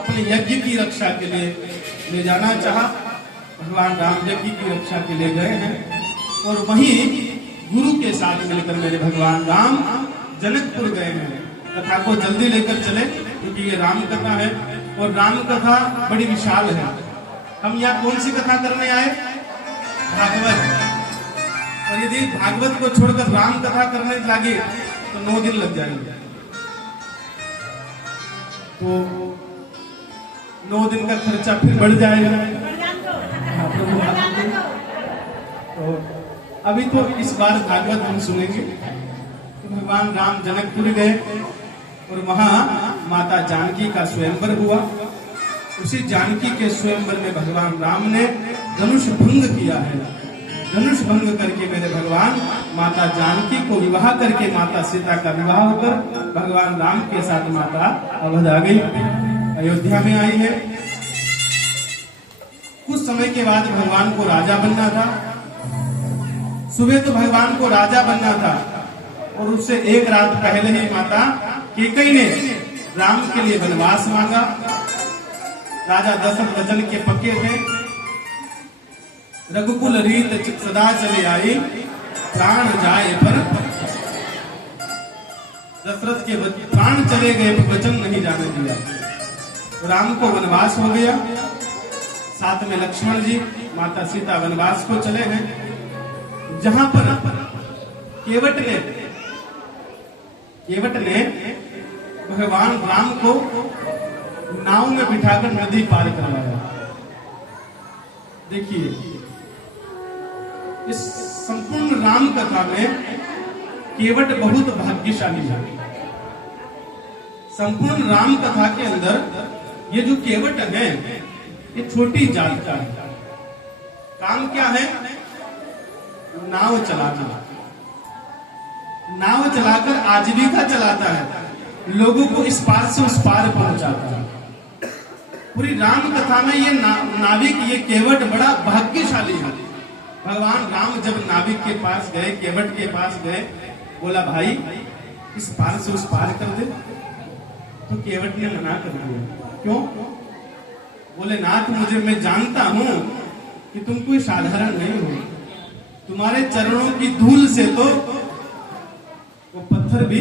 अपने यज्ञ की रक्षा के लिए ले जाना चाहा। भगवान राम यज्ञ की रक्षा के लिए गए हैं और वहीं गुरु के साथ मिलकर मेरे भगवान राम जनकपुर गए हैं। कथा को जल्दी लेकर चले क्योंकि ये राम कथा है और राम कथा बड़ी विशाल है। हम यहाँ कौन सी कथा करने आए? भागवत। और यदि भागवत को छोड़कर राम कथा करने लगे तो 9 दिन लग जाएंगे। तो 9 दिन का खर्चा फिर बढ़ जाएगा। तो अभी तो इस बार भागवत हम सुनेंगे। तो भगवान राम जनकपुर गए और वहां माता जानकी का स्वयंवर हुआ। उसी जानकी के स्वयंवर में भगवान राम ने धनुष भंग किया है। धनुष भंग करके मेरे भगवान माता जानकी को विवाह करके माता सीता का विवाह होकर भगवान राम के साथ माता अवध आ गई, अयोध्या में आई है। कुछ समय के बाद भगवान को राजा बनना था। सुबह तो भगवान को राजा बनना था और उससे एक रात पहले ही माता कैकेयी ने राम के लिए वनवास मांगा। राजा दशरथ वचन के पक्के थे। रघुकुल रीत सदा चले आई, प्राण जाए पर। दशरथ के प्राण चले गए पर वचन नहीं जाने दिया। राम को वनवास हो गया। साथ में लक्ष्मण जी, माता सीता वनवास को चले हैं। जहां पर केवट ने भगवान राम को नाव में बिठाकर नदी पार करवाया। देखिए, इस संपूर्ण राम कथा में केवट बहुत भाग्यशाली है। संपूर्ण राम कथा के अंदर ये जो केवट है ये छोटी जात का है। काम क्या है? नाव चलाना। नाव चलाकर आजीविका चलाता है, लोगों को इस पार से उस पार पहुंचाता है। पूरी राम कथा में ये नाविक, ये केवट बड़ा भाग्यशाली है। भगवान राम जब नाविक के पास गए, केवट के पास गए, बोला भाई इस पार से उस पार कर दे। तो केवट ने मना कर दिया। क्यों? बोले नाथ, मैं जानता हूं कि तुम कोई साधारण नहीं हो। तुम्हारे चरणों की धूल से तो वो पत्थर भी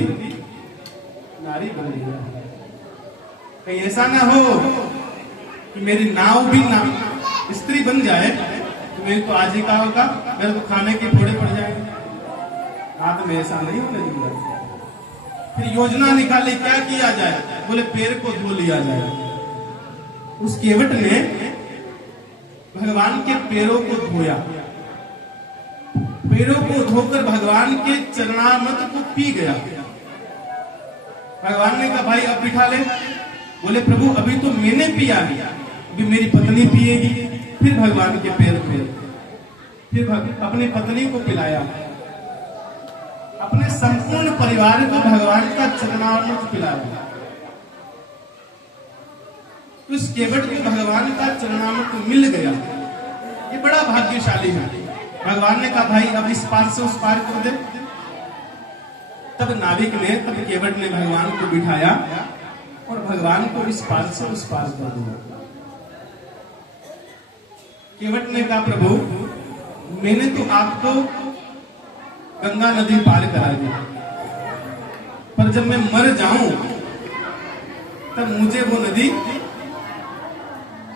नारी बन गया। कहीं ऐसा ना हो कि मेरी नाव भी ना स्त्री बन जाए तो मेरी तो आजीविका होगा, मेरे तो खाने के फोड़े पड़ जाएंगे। रात में ऐसा नहीं होने दूंगा। फिर योजना निकाली, क्या किया जाए? बोले पैर को धो लिया जाए। उस केवट ने भगवान के पैरों को धोया। पैरों को धोकर भगवान के चरणामृत को पी गया। भगवान ने कहा भाई अब बिठा ले। बोले प्रभु अभी तो मैंने पिया है, अभी मेरी पत्नी पिएगी। फिर भगवान के पैर पे, फिर अपनी पत्नी को पिलाया। अपने संपूर्ण परिवार को भगवान का चरणामृत पिलाया। तो इस केवट को भगवान का चरणामृत मिल गया। ये बड़ा भाग्यशाली है। भगवान ने कहा भाई अब इस पार से उस पार कर दे। तब नाविक ने, तब केवट ने भगवान को बिठाया और भगवान को इस पार से उस पार कर दिया। केवट ने कहा प्रभु मैंने तो आपको गंगा नदी पार करा दी, पर जब मैं मर जाऊं तब मुझे वो नदी,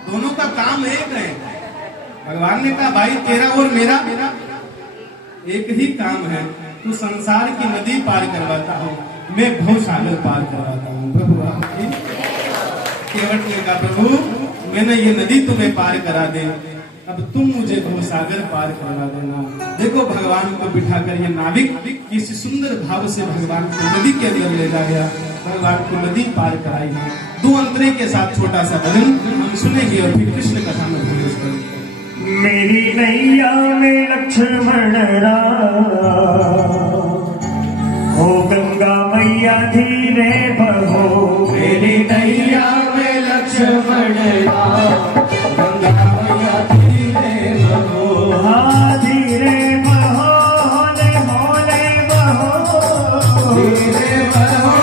दोनों का काम एक है। भगवान ने कहा भाई तेरा और मेरा एक ही काम है। तू संसार की नदी पार करवाता हूं, मैं भवसागर पार करवाता हूं। प्रभु आपकी केवट ने कहा प्रभु मैंने ये नदी तुम्हें पार करा दे, अब तुम मुझे भवसागर पार करवा देना। देखो भगवान को बिठाकर ये नाविक किसी सुंदर भाव से भगवान को नदी के अंदर ले जा गया, भगवान को नदी पार कराई है। दो अंतरे के साथ छोटा सा भजन हम सुनेंगे और फिर कृष्ण कथा में प्रवेश करेंगे। मेरी नैया में लक्ष्मण राम, हो गंगा मैया धीरे बहो। मेरी नैया में लक्ष्मण राम, गंगा मैया धीरे बहो। हाँ धीरे बहो, होले होले बहो, धीरे बहो,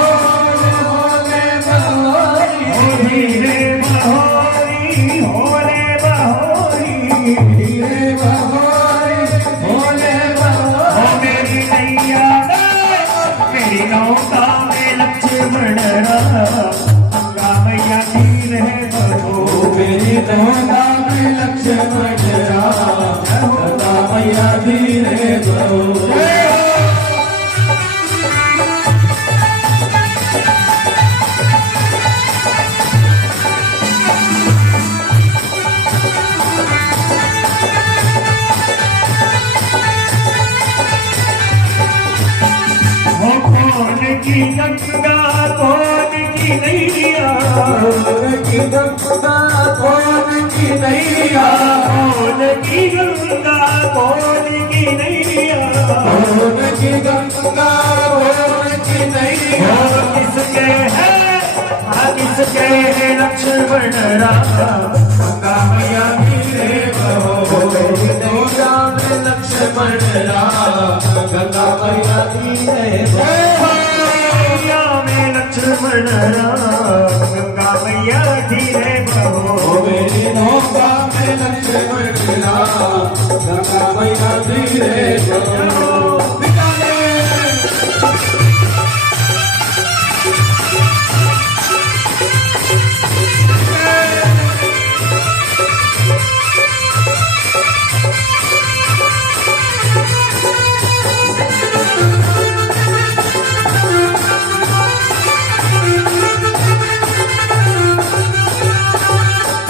होले बहोरी। धीरे बहोरी, होले बहोरी। धीरे बहोरी, होले बहोरी। ओ मेरी नैया मेरी नौका में लक्ष्मण राम, गंगा मैया धीरे बहो। मेरी नौका में लक्ष्मण राम, गंगा मैया धीरे बहो। वो कौन की गंगा कौन की नैया, कौन की गंगा कौन की नैया, कौन की गंगा कौन की नैया। कौन की गंगा कौन की नैया। वो किसके है, हाँ किसके है लक्ष्मण राम, गंगा मैया धीरे बहो। मेरी नौका में लक्ष्मण राम, गंगा मैया धीरे बहो। मैया में लक्ष्मण राम, गंगा मैया धीरे बहो। मेरी नौका में लक्ष्मण राम, गंगा मैया धीरे बहो।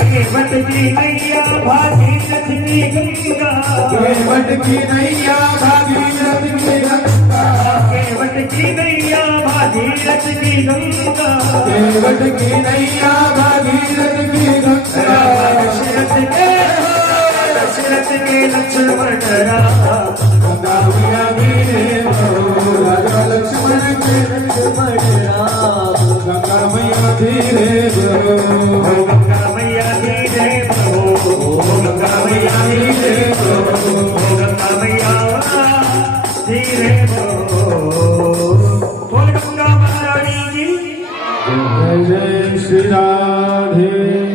केवट की नैया भागीरथ की गंगा, केवट की नैया भागीरथ की गंगा, केवट की नैया भागीरथ की गंगा। केवट की नैया भागीरथ की गंगा। दशरथ के लक्ष्मण राम, गंगा मैया धीरे बहो। राजा लक्ष्मण के लक्ष्मण राम, गंगा मैया धीरे बहो। गंगा मैया धीरे बहो, गंगा मैया धीरे बहो, गंगा मैया धीरे बहो। बोल गंगा महारानी की। जय जय श्री राधे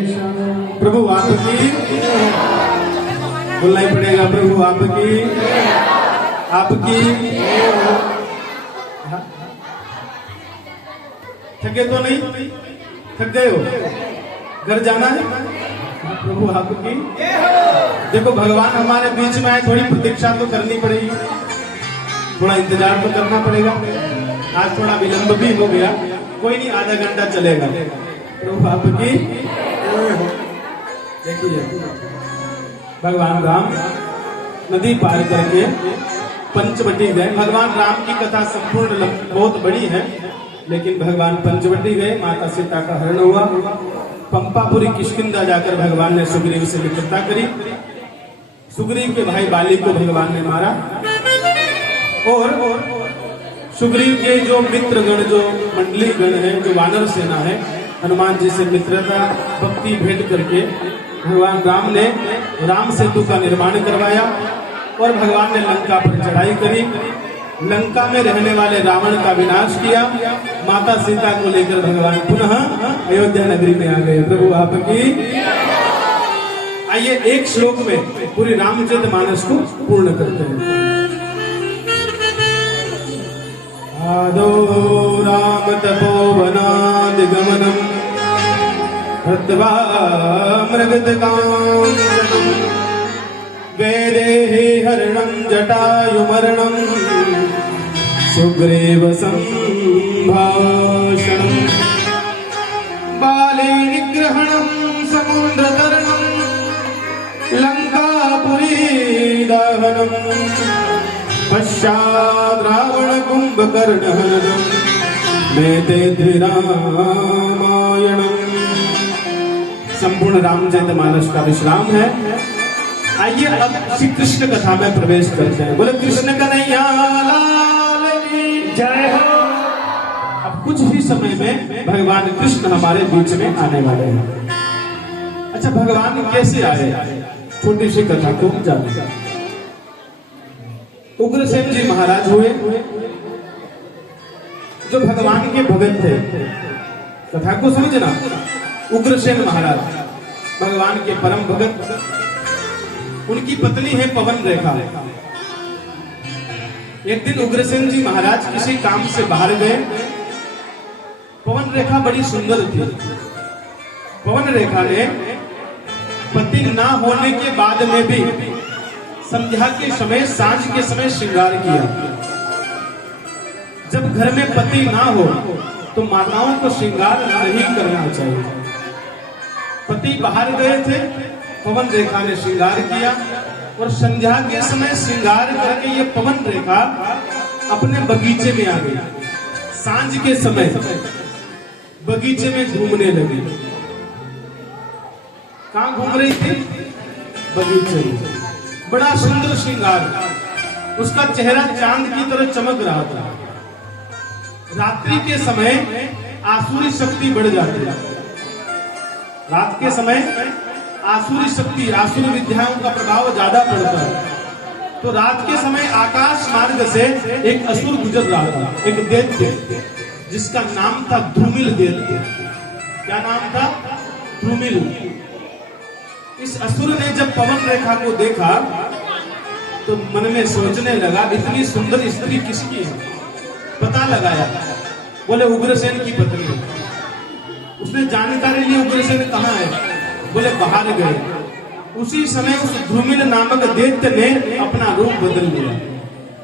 श्याम। प्रभु आपकी बोलना ही पड़ेगा, प्रभु आपकी आपकी। थके तो नहीं, थक गए हो, घर जाना है। प्रभु आपकी। देखो भगवान हमारे बीच में आए, थोड़ी प्रतीक्षा तो करनी पड़ेगी, थोड़ा इंतजार तो करना पड़ेगा। आज थोड़ा विलंब भी हो गया, कोई नहीं, आधा घंटा चलेगा। प्रभु आपकी। देखिए भगवान राम नदी पार करके पंचवटी गए। भगवान राम की कथा संपूर्ण बहुत बड़ी है, लेकिन भगवान पंचवटी गए, माता सीता का हरण हुआ। पंपापुरी किष्किंधा जाकर भगवान ने सुग्रीव से मित्रता करी। सुग्रीव के भाई बाली को भगवान ने मारा, और सुग्रीव के जो मित्रगण, जो मंडली गण है, जो वानर सेना है, हनुमान जी से मित्रता भक्ति भेंट करके भगवान राम ने राम सेतु का निर्माण करवाया, और भगवान ने लंका पर चढ़ाई करी। लंका में रहने वाले रावण का विनाश किया। माता सीता को लेकर भगवान पुनः अयोध्या नगरी में आ गए। प्रभु आपकी। आइए एक श्लोक में पूरी रामचरितमानस को पूर्ण करते हैं। आदो राम तपोवनादिगमनम् हृत्वा मृगतकाञ्चनम् वैदेही हरणं जटायुमरणं सुग्रीव सम्भाषणम् बाले निग्रह ग्रहणं समुद्रतरणं लंकापुरी दहनं पश्चात् रावण कुंभकर्णहननं मेते रामायणम्। संपूर्ण रामचरितमानस का विश्राम है। आइए अब श्री कृष्ण कथा में प्रवेश करते हैं। बोले कृष्ण कन्हैया लाल की जय हो। अब कुछ ही समय में भगवान कृष्ण हमारे बीच में आने वाले हैं। अच्छा, भगवान कैसे आए, छोटी सी कथा को जाने। उग्रसेन जी महाराज हुए जो भगवान के भगत थे। कथा को समझना। उग्रसेन महाराज भगवान के परम भगत, उनकी पत्नी है पवन रेखा। एक दिन उग्रसेन जी महाराज किसी काम से बाहर गए। पवन रेखा बड़ी सुंदर थी। पवन रेखा ने पति ना होने के बाद में भी संध्या के समय, सांझ के समय श्रृंगार किया। जब घर में पति ना हो तो माताओं को श्रृंगार नहीं करना चाहिए। पति बाहर गए थे, पवन रेखा ने श्रृंगार किया और संध्या के समय श्रृंगार करके ये पवन रेखा अपने बगीचे में आ गई। सांझ के समय बगीचे में घूमने लगी। कहां घूम रही थी? बगीचे में। बड़ा सुंदर श्रृंगार, उसका चेहरा चांद की तरह चमक रहा था। रात्रि के समय आसुरी शक्ति बढ़ जाती है। रात के समय आसुरी शक्ति, आसुरी विद्याओं का प्रभाव ज्यादा पड़ता है। तो रात के समय आकाश मार्ग से एक असुर गुजर रहा था, एक दैत्य, जिसका नाम था ध्रुमिल दैत्य। क्या नाम था? ध्रुमिल। इस असुर ने जब पवन रेखा को देखा तो मन में सोचने लगा, इतनी सुंदर स्त्री किसकी है? पता लगाया, बोले उग्रसेन की पत्नी है। उसने जानकारी ली उग्रसेन कहाँ है, बोले बाहर गए। उसी समय उस ध्रुमिल नामक दैत्य ने अपना रूप बदल लिया,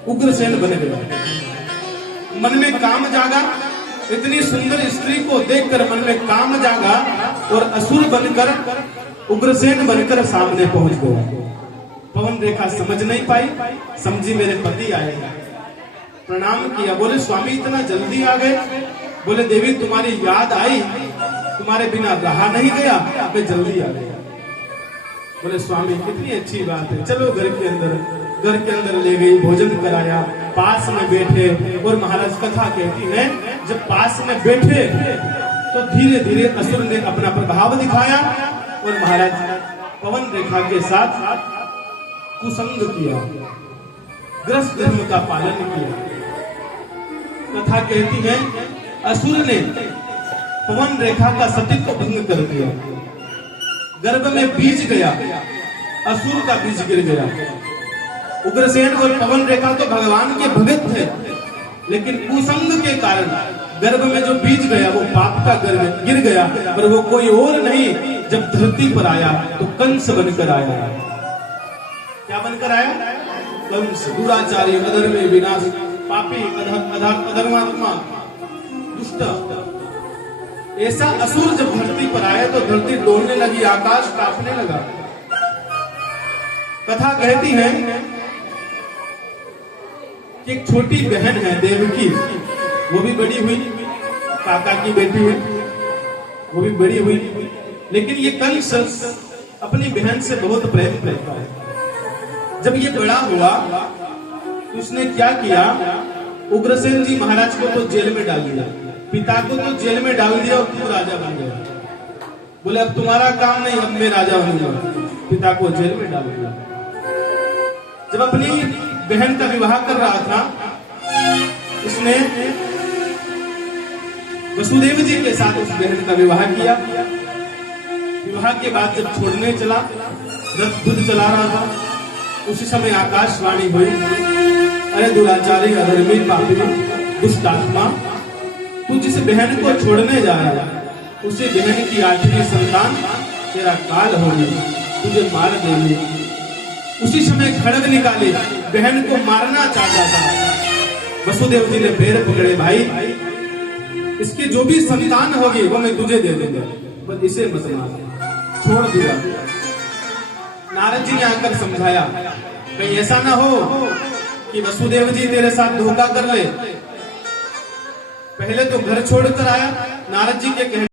उग्रसेन बन गया। मन में काम जागा, इतनी सुंदर स्त्री को देखकर मन में काम जागा और असुर बनकर, उग्रसेन बनकर सामने पहुंच गया। पवन रेखा समझ नहीं पाई, समझी मेरे पति आएगा। प्रणाम किया, बोले स्वामी इतना जल्दी आ गए? बोले देवी तुम्हारी याद आई, तुम्हारे बिना रहा नहीं गया, मैं जल्दी आ गया। बोले स्वामी कितनी अच्छी बात है, चलो घर के अंदर ले गई, भोजन कराया, पास में बैठे। और महाराज कथा कहती है, जब पास में बैठे तो धीरे धीरे असुर ने अपना प्रभाव दिखाया और महाराज पवन रेखा के साथ कुसंग किया, ग्रस्त धर्म का पालन किया। कथा कहती है असुर ने पवन रेखा का सतीत्व भंग कर दिया। गर्भ में बीज गया, असुर का बीज गिर गया। उग्रसेन और पवन रेखा तो भगवान के भगत थे, लेकिन कुसंग के कारण गर्भ में जो बीज गया वो पाप का गर्भ गिर गया। पर वो कोई और नहीं, जब धरती पर आया तो कंस बनकर आया। क्या बनकर आया? कंस, दुराचारी, अधर्मी, विनाश, पापी, अधर्मात्मा, दुष्ट। ऐसा असुर जब धरती पर आया तो धरती डोलने लगी, आकाश कांपने लगा। कथा कहती है कि एक छोटी बहन है देवकी, वो भी बड़ी हुई, काका की बेटी है, वो भी बड़ी हुई। लेकिन ये कंस अपनी बहन से बहुत प्रेम करता है। जब ये बड़ा हुआ तो उसने क्या किया, उग्रसेन जी महाराज को तो जेल में डाल दिया, पिता को तो जेल में डाल दिया और तू राजा बन गया। बोले अब तुम्हारा काम नहीं, अब मैं राजा बनूंगा। पिता को जेल में डाल दिया। जब अपनी बहन का विवाह कर रहा था, उसने वसुदेव जी के साथ उस बहन का विवाह किया। विवाह के बाद जब छोड़ने चला, रथ खुद चला रहा था, उसी समय आकाशवाणी हुई, अरे दुराचारी, अधर्मी, पापी, दुष्ट आत्मा, तू जिस बहन को छोड़ने जा रहा है उसी बहन की आठवीं संतान तेरा काल होगी, तुझे मार देंगे। उसी समय खड़ग निकाले, बहन को मारना चाहता था। वसुदेव जी ने पैर पकड़े, भाई इसकी जो भी संतान होगी वो मैं तुझे दे दूंगा। पर इसे मत मार, छोड़ दिया। नारद जी ने आकर समझाया, कहीं ऐसा ना हो कि वसुदेव जी तेरे साथ धोखा कर ले। पहले तो घर छोड़कर आया, नारद जी के कहने